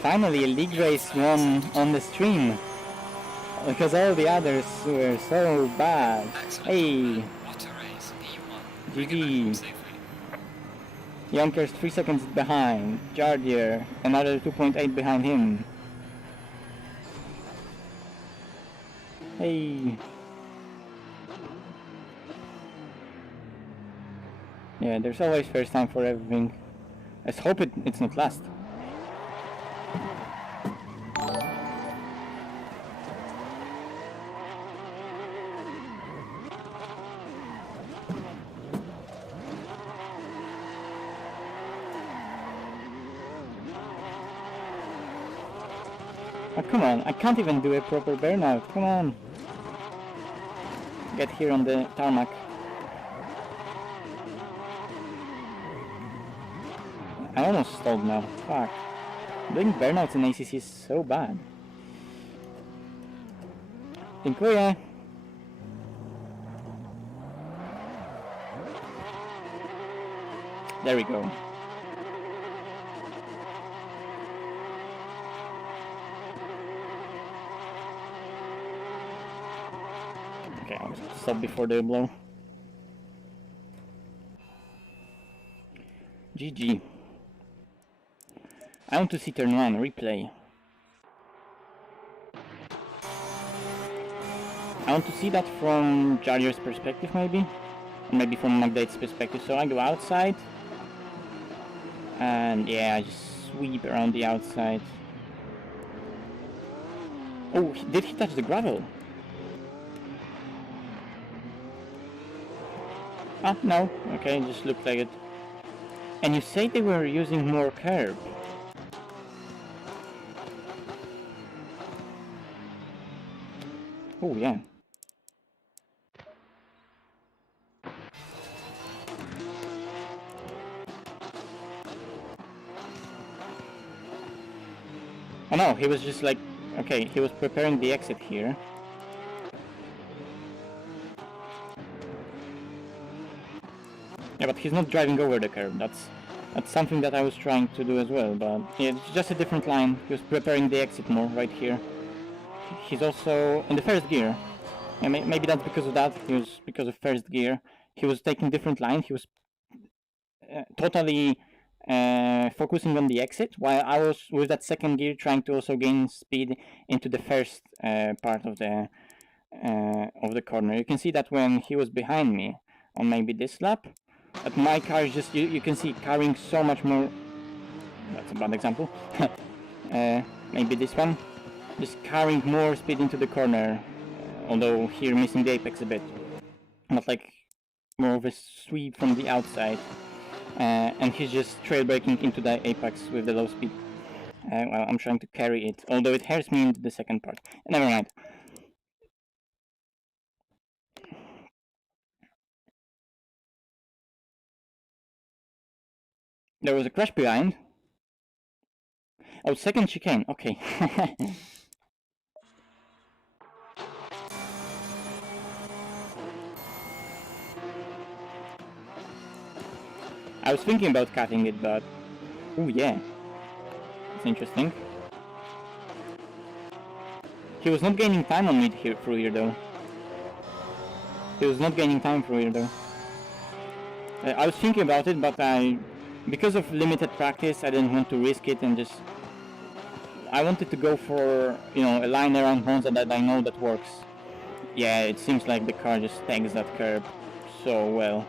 Finally a league race won on the stream. Because all the others were so bad. Hey! What a race. P1. GG. Yonkers 3 seconds behind. Jardier, another 2.8 behind him. Hey! Yeah, there's always first time for everything. Let's hope it's not last. Oh, come on, I can't even do a proper burnout, come on! Get here on the tarmac. I almost stalled now, fuck. Doing burnouts in ACC is so bad. Dziękuję! There we go. Okay, I'll stop before they blow. GG. I want to see turn 1, replay. I want to see that from Jarrier's perspective maybe. Or maybe from Magdate's perspective. So I go outside. And yeah, I just sweep around the outside. Oh, did he touch the gravel? Ah, no. Okay, just looked like it. And you say they were using more curb. Oh, yeah. Oh no, he was just like... Okay, he was preparing the exit here. Yeah, but he's not driving over the curb. That's something that I was trying to do as well, but yeah, it's just a different line. He was preparing the exit more right here. he's also in the first gear. And maybe that's because of that. He was because of first gear. He was taking different lines. He was totally focusing on the exit, while I was with that second gear trying to also gain speed into the first part of the corner. You can see that when he was behind me on maybe this lap, but my car is just you can see carrying so much more. That's a bad example. Maybe this one, just carrying more speed into the corner, although here missing the apex a bit, not like more of a sweep from the outside. And he's just trail braking into the apex with the low speed. Well, I'm trying to carry it, although it hurts me into the second part. Never mind. There was a crash behind. Oh, second chicane. Okay. I was thinking about cutting it, but... Oh, yeah. It's interesting. He was not gaining time on me through here, though. He was not gaining time through here, though. I was thinking about it, but because of limited practice, I didn't want to risk it and just... I wanted to go for, a line around Monza that I know that works. Yeah, it seems like the car just takes that curb so well.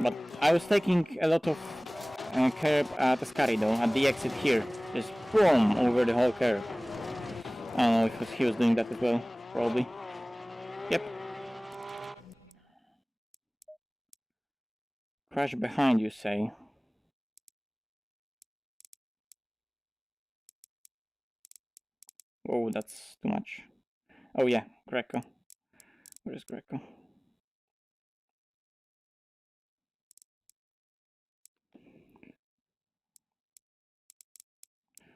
But I was taking a lot of curb at Ascari though, at the exit here. Just boom over the whole curb. I don't know if he was doing that as well, probably. Yep. Crash behind, you say? Oh, that's too much. Oh yeah, Greco. Where is Greco?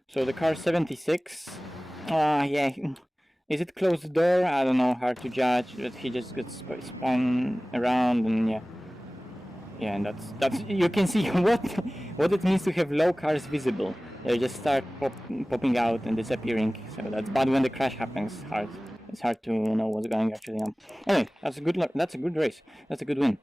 So the car 76. Yeah. Is it closed door? I don't know, hard to judge, but he just gets spun around and yeah. Yeah, and that's you can see what it means to have low cars visible. They just start popping out and disappearing. So that's bad when the crash happens. It's hard to know what's going actually on. Anyway, that's a good race. That's a good win.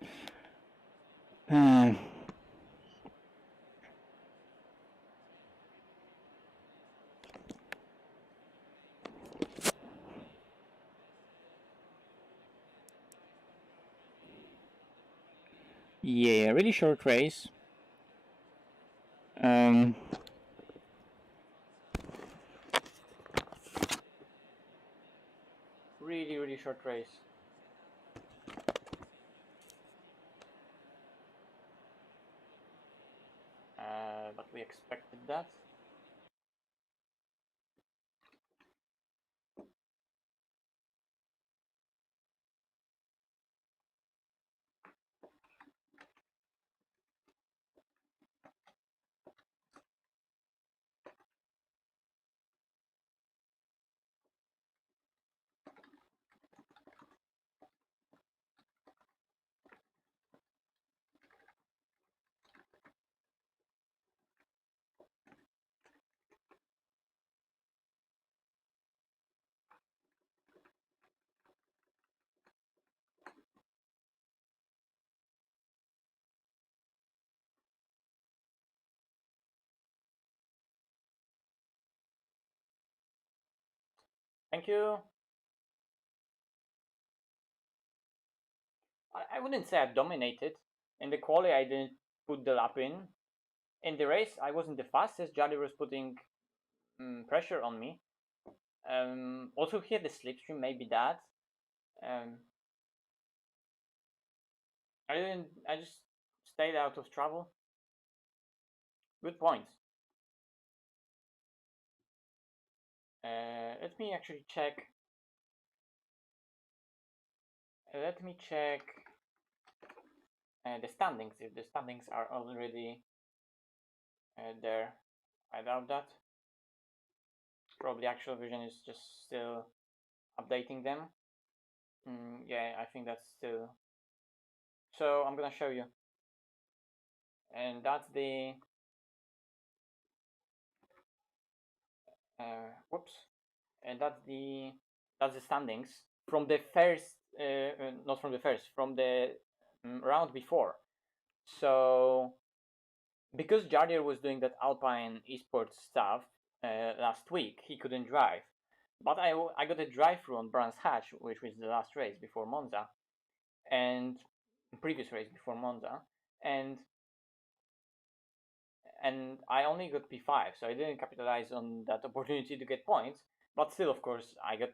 Yeah, really short race. Really short race. But we expected that. Thank you. I wouldn't say I dominated. In the quali, I didn't put the lap in. In the race, I wasn't the fastest. Jolly was putting pressure on me. Also, here the slipstream, maybe that. I just stayed out of trouble. Good points. Let me actually check. Let me check the standings, if the standings are already there. I doubt that. Probably Actual Vision is just still updating them. Yeah, I think that's still... So I'm gonna show you. And that's the... whoops. and that's the standings from the first, not from the first, from the round before. So because Jardier was doing that Alpine esports stuff last week, he couldn't drive. But I got a drive-through on Brands Hatch, which was the last race before Monza, and previous race before Monza, and I only got P5, so I didn't capitalize on that opportunity to get points. But still, of course, I got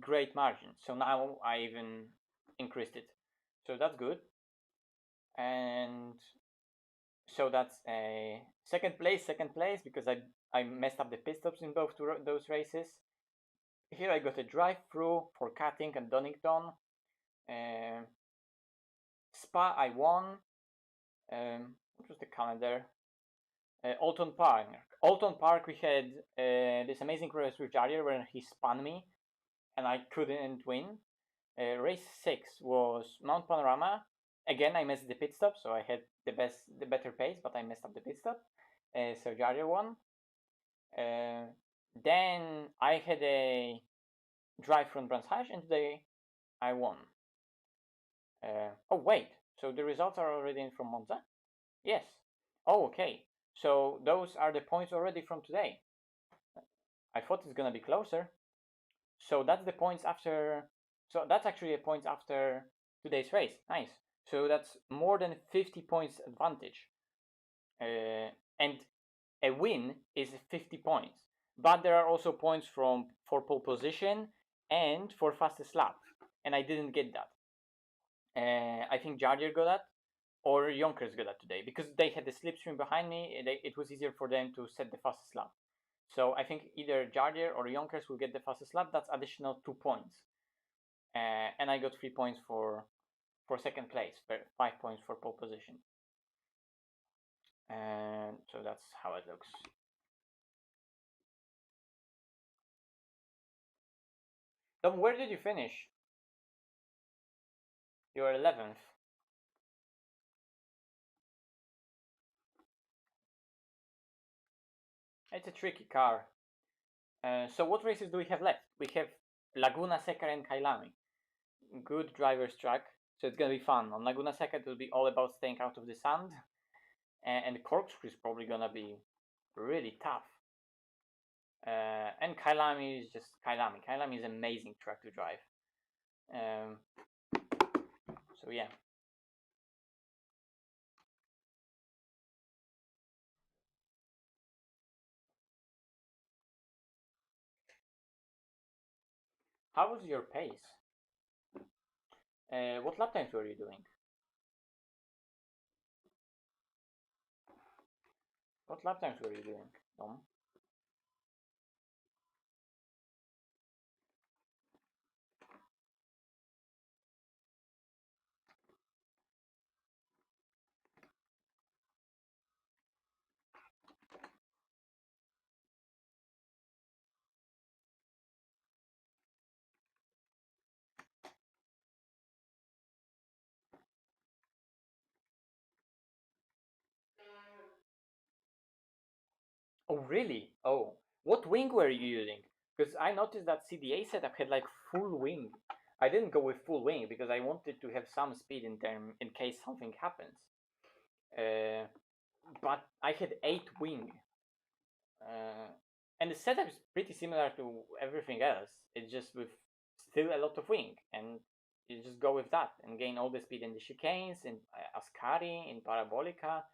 great margin. So now I even increased it. So that's good. And so that's a second place, because I messed up the pit stops in both those races. Here I got a drive-through for Cutting and Donington. Spa I won. What was the calendar? Alton Park. Alton Park, we had this amazing race with Jarrier where he spun me and I couldn't win. Race 6 was Mount Panorama. Again, I missed the pit stop, so I had the better pace, but I messed up the pit stop. So Jarrier won. Then I had a drive from Brands Hatch, and today I won. Oh wait, so the results are already in from Monza? Yes. Oh, okay. So those are the points already from today. I thought it's gonna be closer. So that's the points after. So that's actually a points after today's race. Nice. So that's more than 50 points advantage. And a win is 50 points. But there are also points for pole position and for fastest lap. And I didn't get that. I think Jardier got that, or Yonkers got that today, because they had the slipstream behind me. It was easier for them to set the fastest lap. So I think either Jardier or Yonkers will get the fastest lap. That's additional 2 points. And I got 3 points for second place, 5 points for pole position. And so that's how it looks. Tom, where did you finish? You're 11th. It's a tricky car. So what races do we have left? We have Laguna Seca and Kailami. Good driver's track, so it's gonna be fun. On Laguna Seca, it will be all about staying out of the sand, and Corkscrew is probably gonna be really tough. And Kailami is just Kailami. Kailami is an amazing track to drive. So yeah. How was your pace? What lap times were you doing? What lap times were you doing, Tom? Oh, really? Oh, what wing were you using? Because I noticed that CDA setup had like full wing. I didn't go with full wing because I wanted to have some speed in case something happens. But I had 8 wing. And the setup is pretty similar to everything else. It's just with still a lot of wing, and you just go with that and gain all the speed in the chicanes, in Ascari, in Parabolica.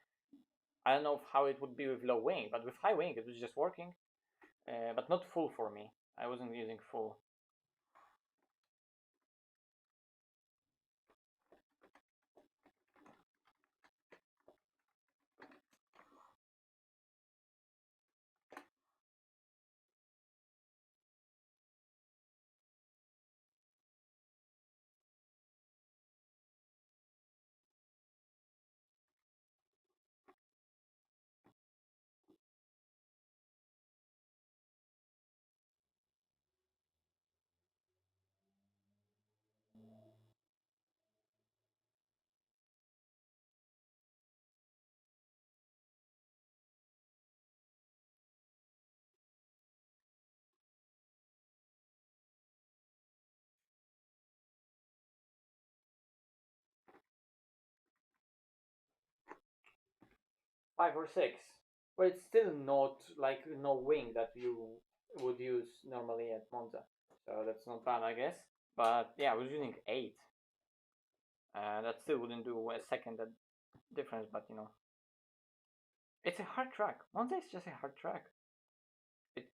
I don't know how it would be with low wing, but with high wing it was just working. But not full for me. I wasn't using full. 5 or 6. But it's still not like no wing that you would use normally at Monza. So that's not bad, I guess. But yeah, I was using 8. That still wouldn't do a second difference, but you know. It's a hard track. Monza is just a hard track.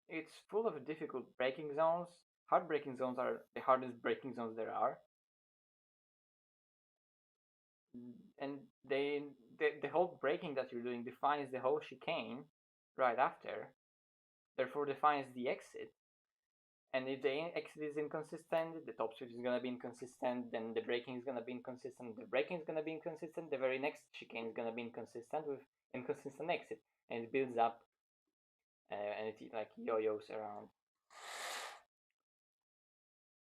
It's full of difficult braking zones. Hard braking zones are the hardest braking zones there are. And the whole braking that you're doing defines the whole chicane right after, therefore defines the exit. And if the exit is inconsistent, the top speed is gonna be inconsistent, then the braking is gonna be inconsistent, the braking is gonna be inconsistent, the very next chicane is gonna be inconsistent with inconsistent exit, and it builds up, and it like yo-yos around.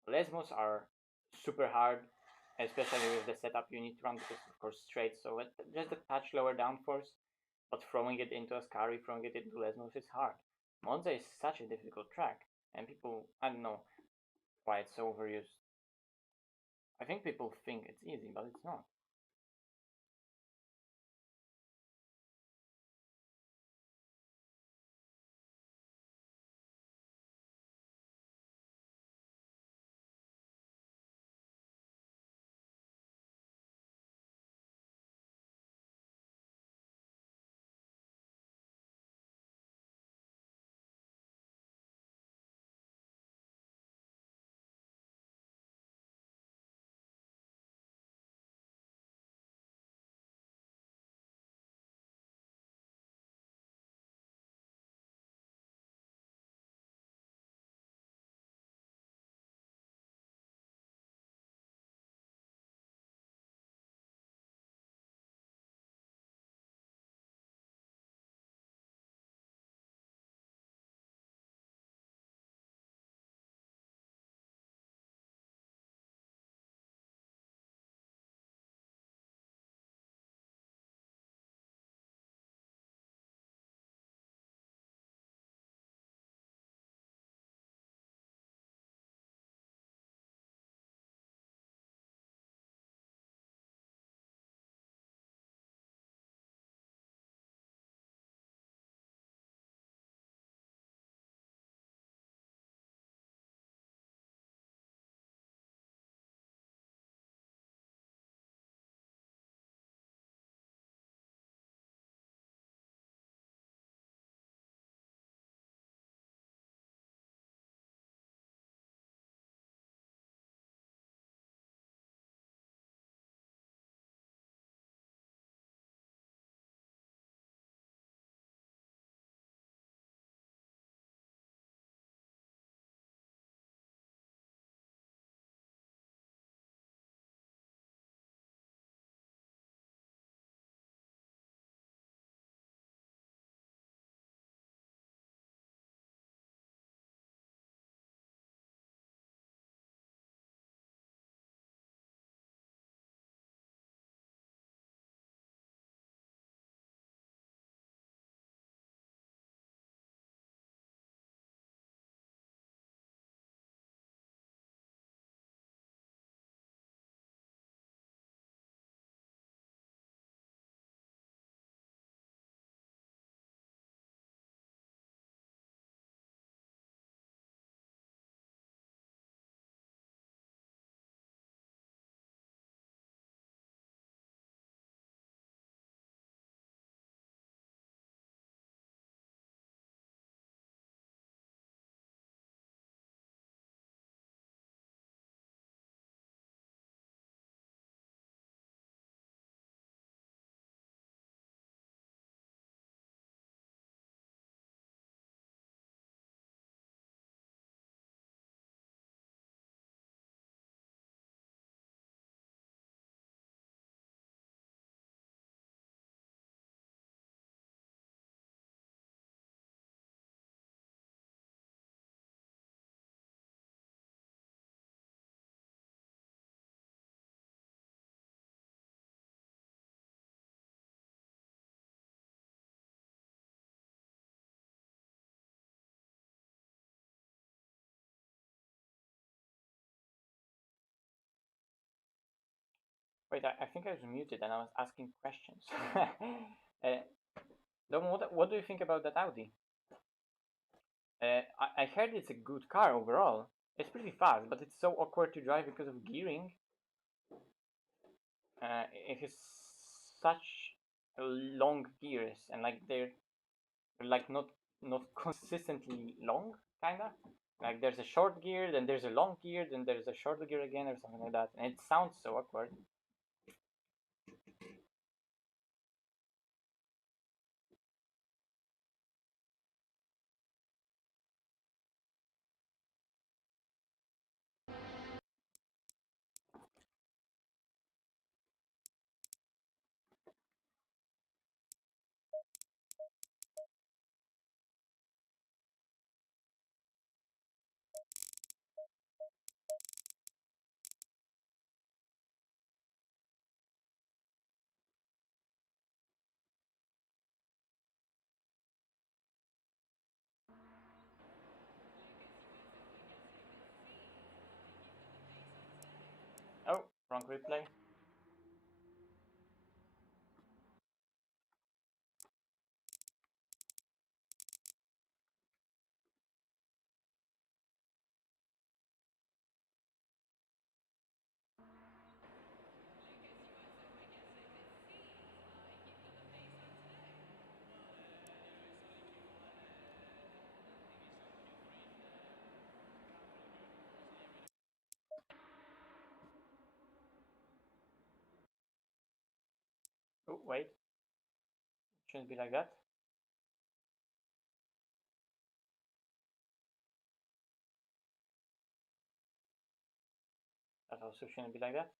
Lesmos are super hard, especially with the setup you need to run, because of course straight, so just a touch lower downforce, but throwing it into Ascari, throwing it into Lesmos is hard. Monza is such a difficult track, and people, I don't know why it's so overused. I think people think it's easy, but it's not. Wait, I think I was muted and I was asking questions. uh, Dom, what do you think about that Audi? I heard it's a good car overall. It's pretty fast, but it's so awkward to drive because of gearing. It has such long gears, and like they're like not consistently long, kinda. Like there's a short gear, then there's a long gear, then there's a short gear again, or something like that, and it sounds so awkward. Oh, wrong replay. Oh, wait. Shouldn't be like that. That also shouldn't be like that.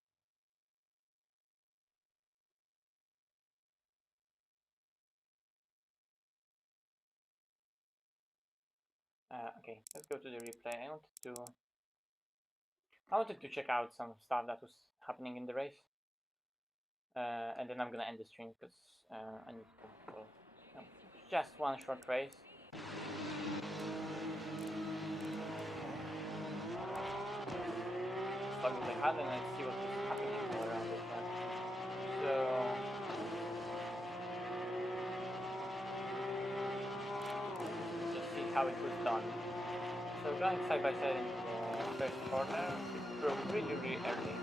Okay, let's go to the replay. I wanted to check out some stuff that was happening in the race. And then I'm gonna end the stream because I need to go. Just one short race. Start with the HUD and let's see what is happening all around it. So just see how it was done. So going side by side into the first corner, it broke really early.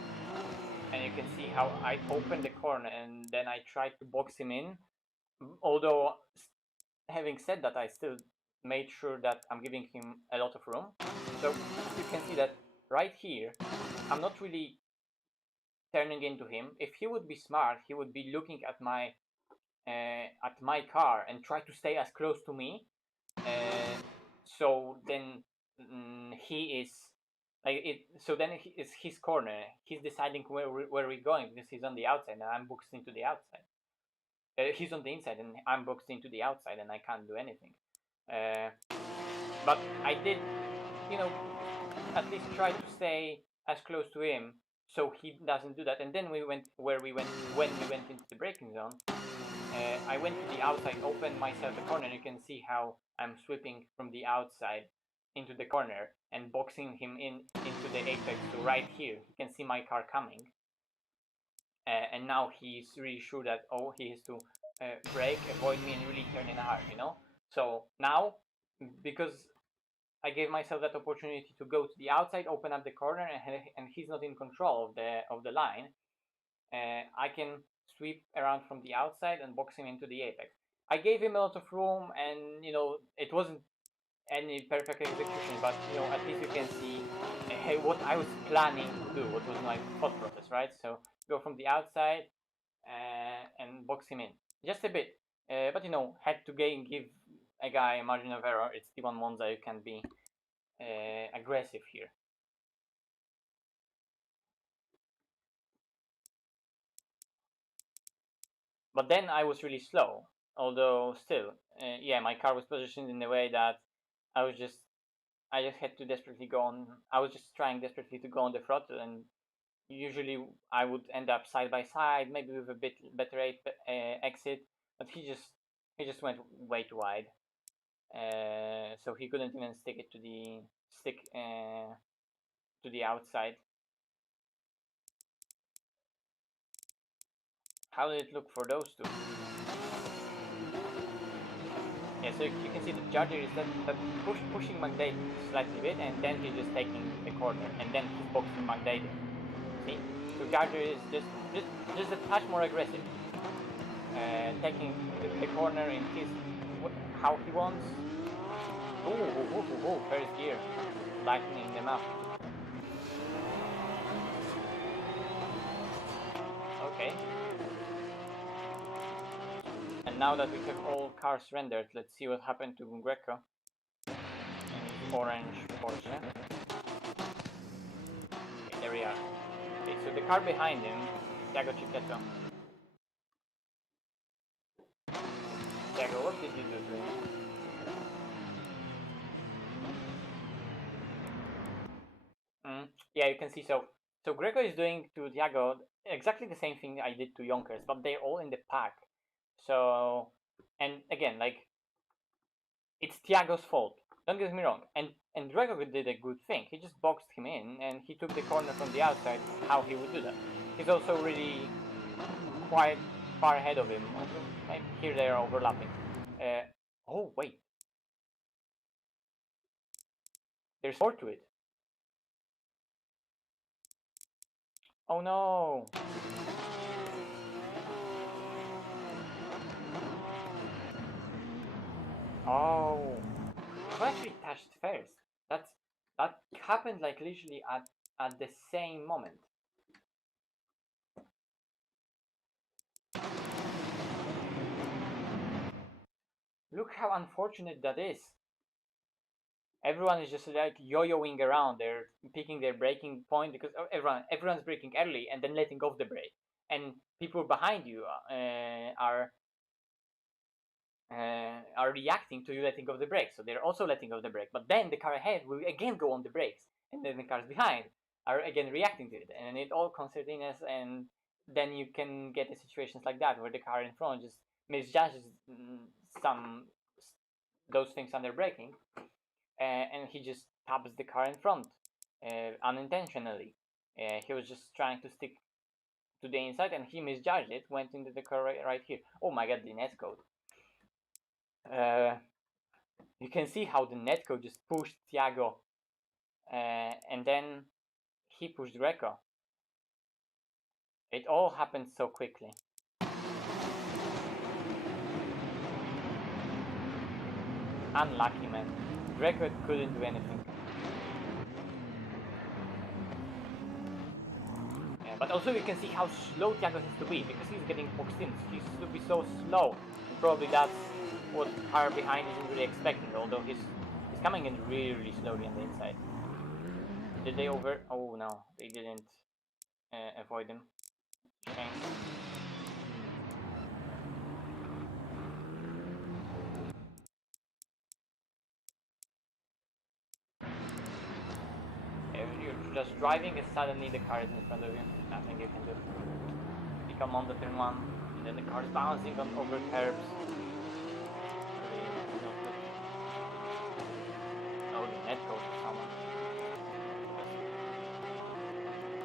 And you can see how I opened the corner and then I tried to box him in. Although, having said that, I still made sure that I'm giving him a lot of room. So you can see that right here, I'm not really turning into him. If he would be smart, he would be looking at my car and try to stay as close to me. So then he is like it. So then it's his corner. He's deciding where we're going because he's on the outside and I'm boxed into the outside. He's on the inside and I'm boxed into the outside and I can't do anything. But I did, you know, at least try to stay as close to him so he doesn't do that. And then we went when we went into the braking zone. I went to the outside, opened myself a corner, and you can see how I'm sweeping from the outside into the corner and boxing him into the apex. So right here, you can see my car coming. And now he's really sure that, oh, he has to brake, avoid me, and really turn in hard, you know? So now, because I gave myself that opportunity to go to the outside, open up the corner, and he's not in control of the line, I can sweep around from the outside and box him into the apex. I gave him a lot of room, and it wasn't any perfect execution, but at least you can see what I was planning to do, what was my thought process, right? So go from the outside and box him in just a bit, but had to give a guy a margin of error. It's T1 Monza, you can be aggressive here. But then I was really slow, although still, yeah, my car was positioned in a way that I just had to desperately go on. I was just trying desperately to go on the throttle, and usually I would end up side by side, maybe with a bit better exit. But he just went way too wide, so he couldn't even stick to the outside. How did it look for those two? Yeah, so you can see the Charger is that pushing Magdate slightly bit, and then he's just taking the corner, and then he's boxing Magdate. See? So Charger is just a touch more aggressive, taking the corner in his how he wants. Ooh, first gear, lightening them up. Okay. And now that we have all cars rendered, let's see what happened to Greco and his orange Porsche. Okay, there we are. Okay, so the car behind him, Thiago Chiquetto. Thiago, what did you do to him? Yeah, you can see. So Greco is doing to Thiago exactly the same thing I did to Yonkers, but they're all in the pack. So, and again, like, it's Thiago's fault. Don't get me wrong. And Greco did a good thing. He just boxed him in, and he took the corner from the outside. How he would do that? He's also really quite far ahead of him. Like, here they are overlapping. Oh wait, there's more to it. Oh no! Oh, who actually touched first? That happened like literally at the same moment. Look how unfortunate that is. Everyone is just like yo-yoing around. They're picking their braking point because everyone's braking early and then letting off the brake, and people behind you are reacting to you letting off the brakes, so they're also letting off the brake. But then the car ahead will again go on the brakes, and then the cars behind are again reacting to it, and it all concertina's, and then you can get situations like that where the car in front just misjudges some those things under braking, and he just taps the car in front unintentionally. He was just trying to stick to the inside, and he misjudged it, went into the car right here. Oh my god, the netcode. You can see how the netcode just pushed Thiago, and then he pushed Greco. It all happened so quickly. Unlucky, man. Greco couldn't do anything. Yeah, but also you can see how slow Thiago has to be, because he's getting boxed in. He has to be so slow, and probably that's what the car behind isn't really expecting, although he's coming in really slowly on the inside. Did they over... Oh no, they didn't avoid him. Shame. If you're just driving and suddenly the car is in front of you, nothing you can do. You come on the turn one, and then the car is bouncing on over curbs. Oh, the net goes to someone.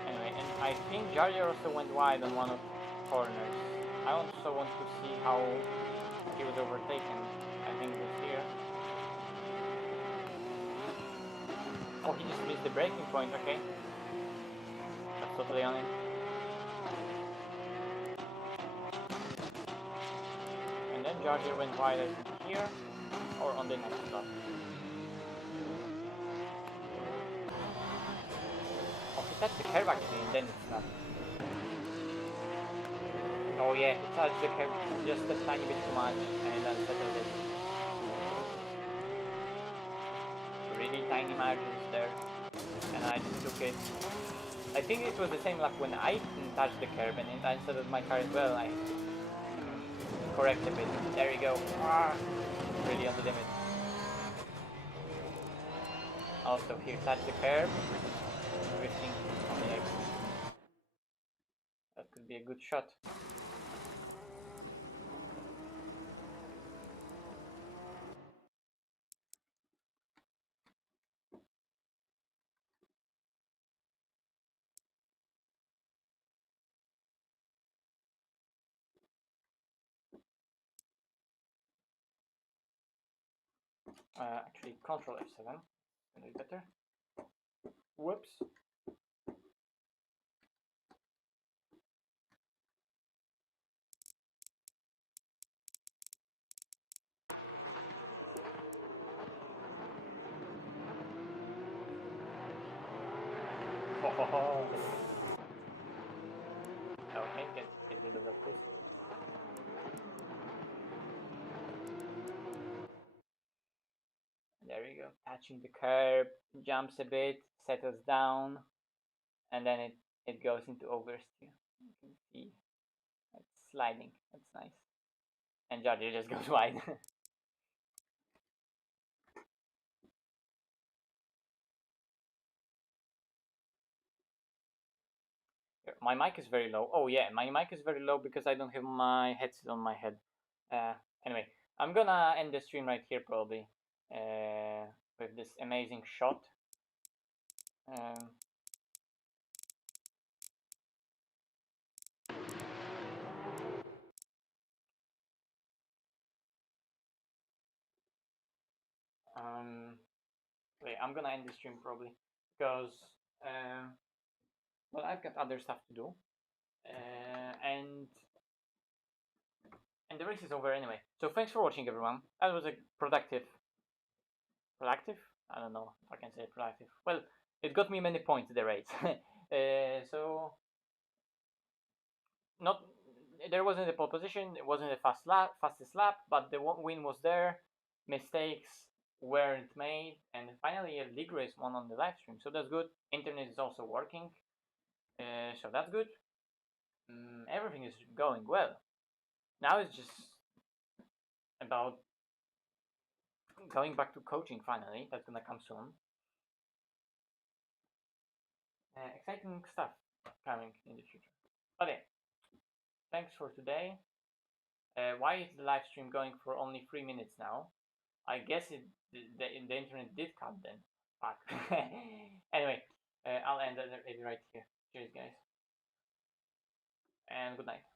Anyway, and I think Jar Jar also went wide on one of the corners. I also want to see how he was overtaken. I think it was here. Oh, he just missed the braking point, okay. That's totally on him. And then Jar Jar went wide, I think, here, or on the next stop. Oh, he touched the curb actually, and then it snapped. Oh yeah, he touched the curb just a tiny bit too much, and unsettled it. Really tiny margins there, and I just took it. I think it was the same like when I touched the curb and it unsettled my car as well. I corrected it. There you go. Really on the limit. Also here, touch the curb. Drifting on the exit. That could be a good shot. Actually, Control F7. Gonna be better. Whoops. Okay, get rid of that, please. There we go. Touching the curb, jumps a bit, settles down, and then it goes into oversteer. You can see it's sliding. That's nice. And Georgia just goes wide. My mic is very low. Oh yeah, my mic is very low because I don't have my headset on my head. Anyway, I'm gonna end the stream right here probably with this amazing shot. Wait, I'm gonna end the stream probably because well, I've got other stuff to do, and the race is over anyway. So thanks for watching, everyone. That was a productive. I don't know if I can say productive. Well, it got me many points the race. So not there wasn't a pole position. It wasn't a fastest lap, but the win was there. Mistakes weren't made, and finally a league race won on the live stream. So that's good. Internet is also working, so that's good. Everything is going well. Now it's just about going back to coaching finally. That's gonna come soon. Exciting stuff coming in the future. But yeah, thanks for today. Why is the live stream going for only 3 minutes now? I guess the internet did cut then. Fuck. Anyway, I'll end it right here. Cheers, guys, and good night.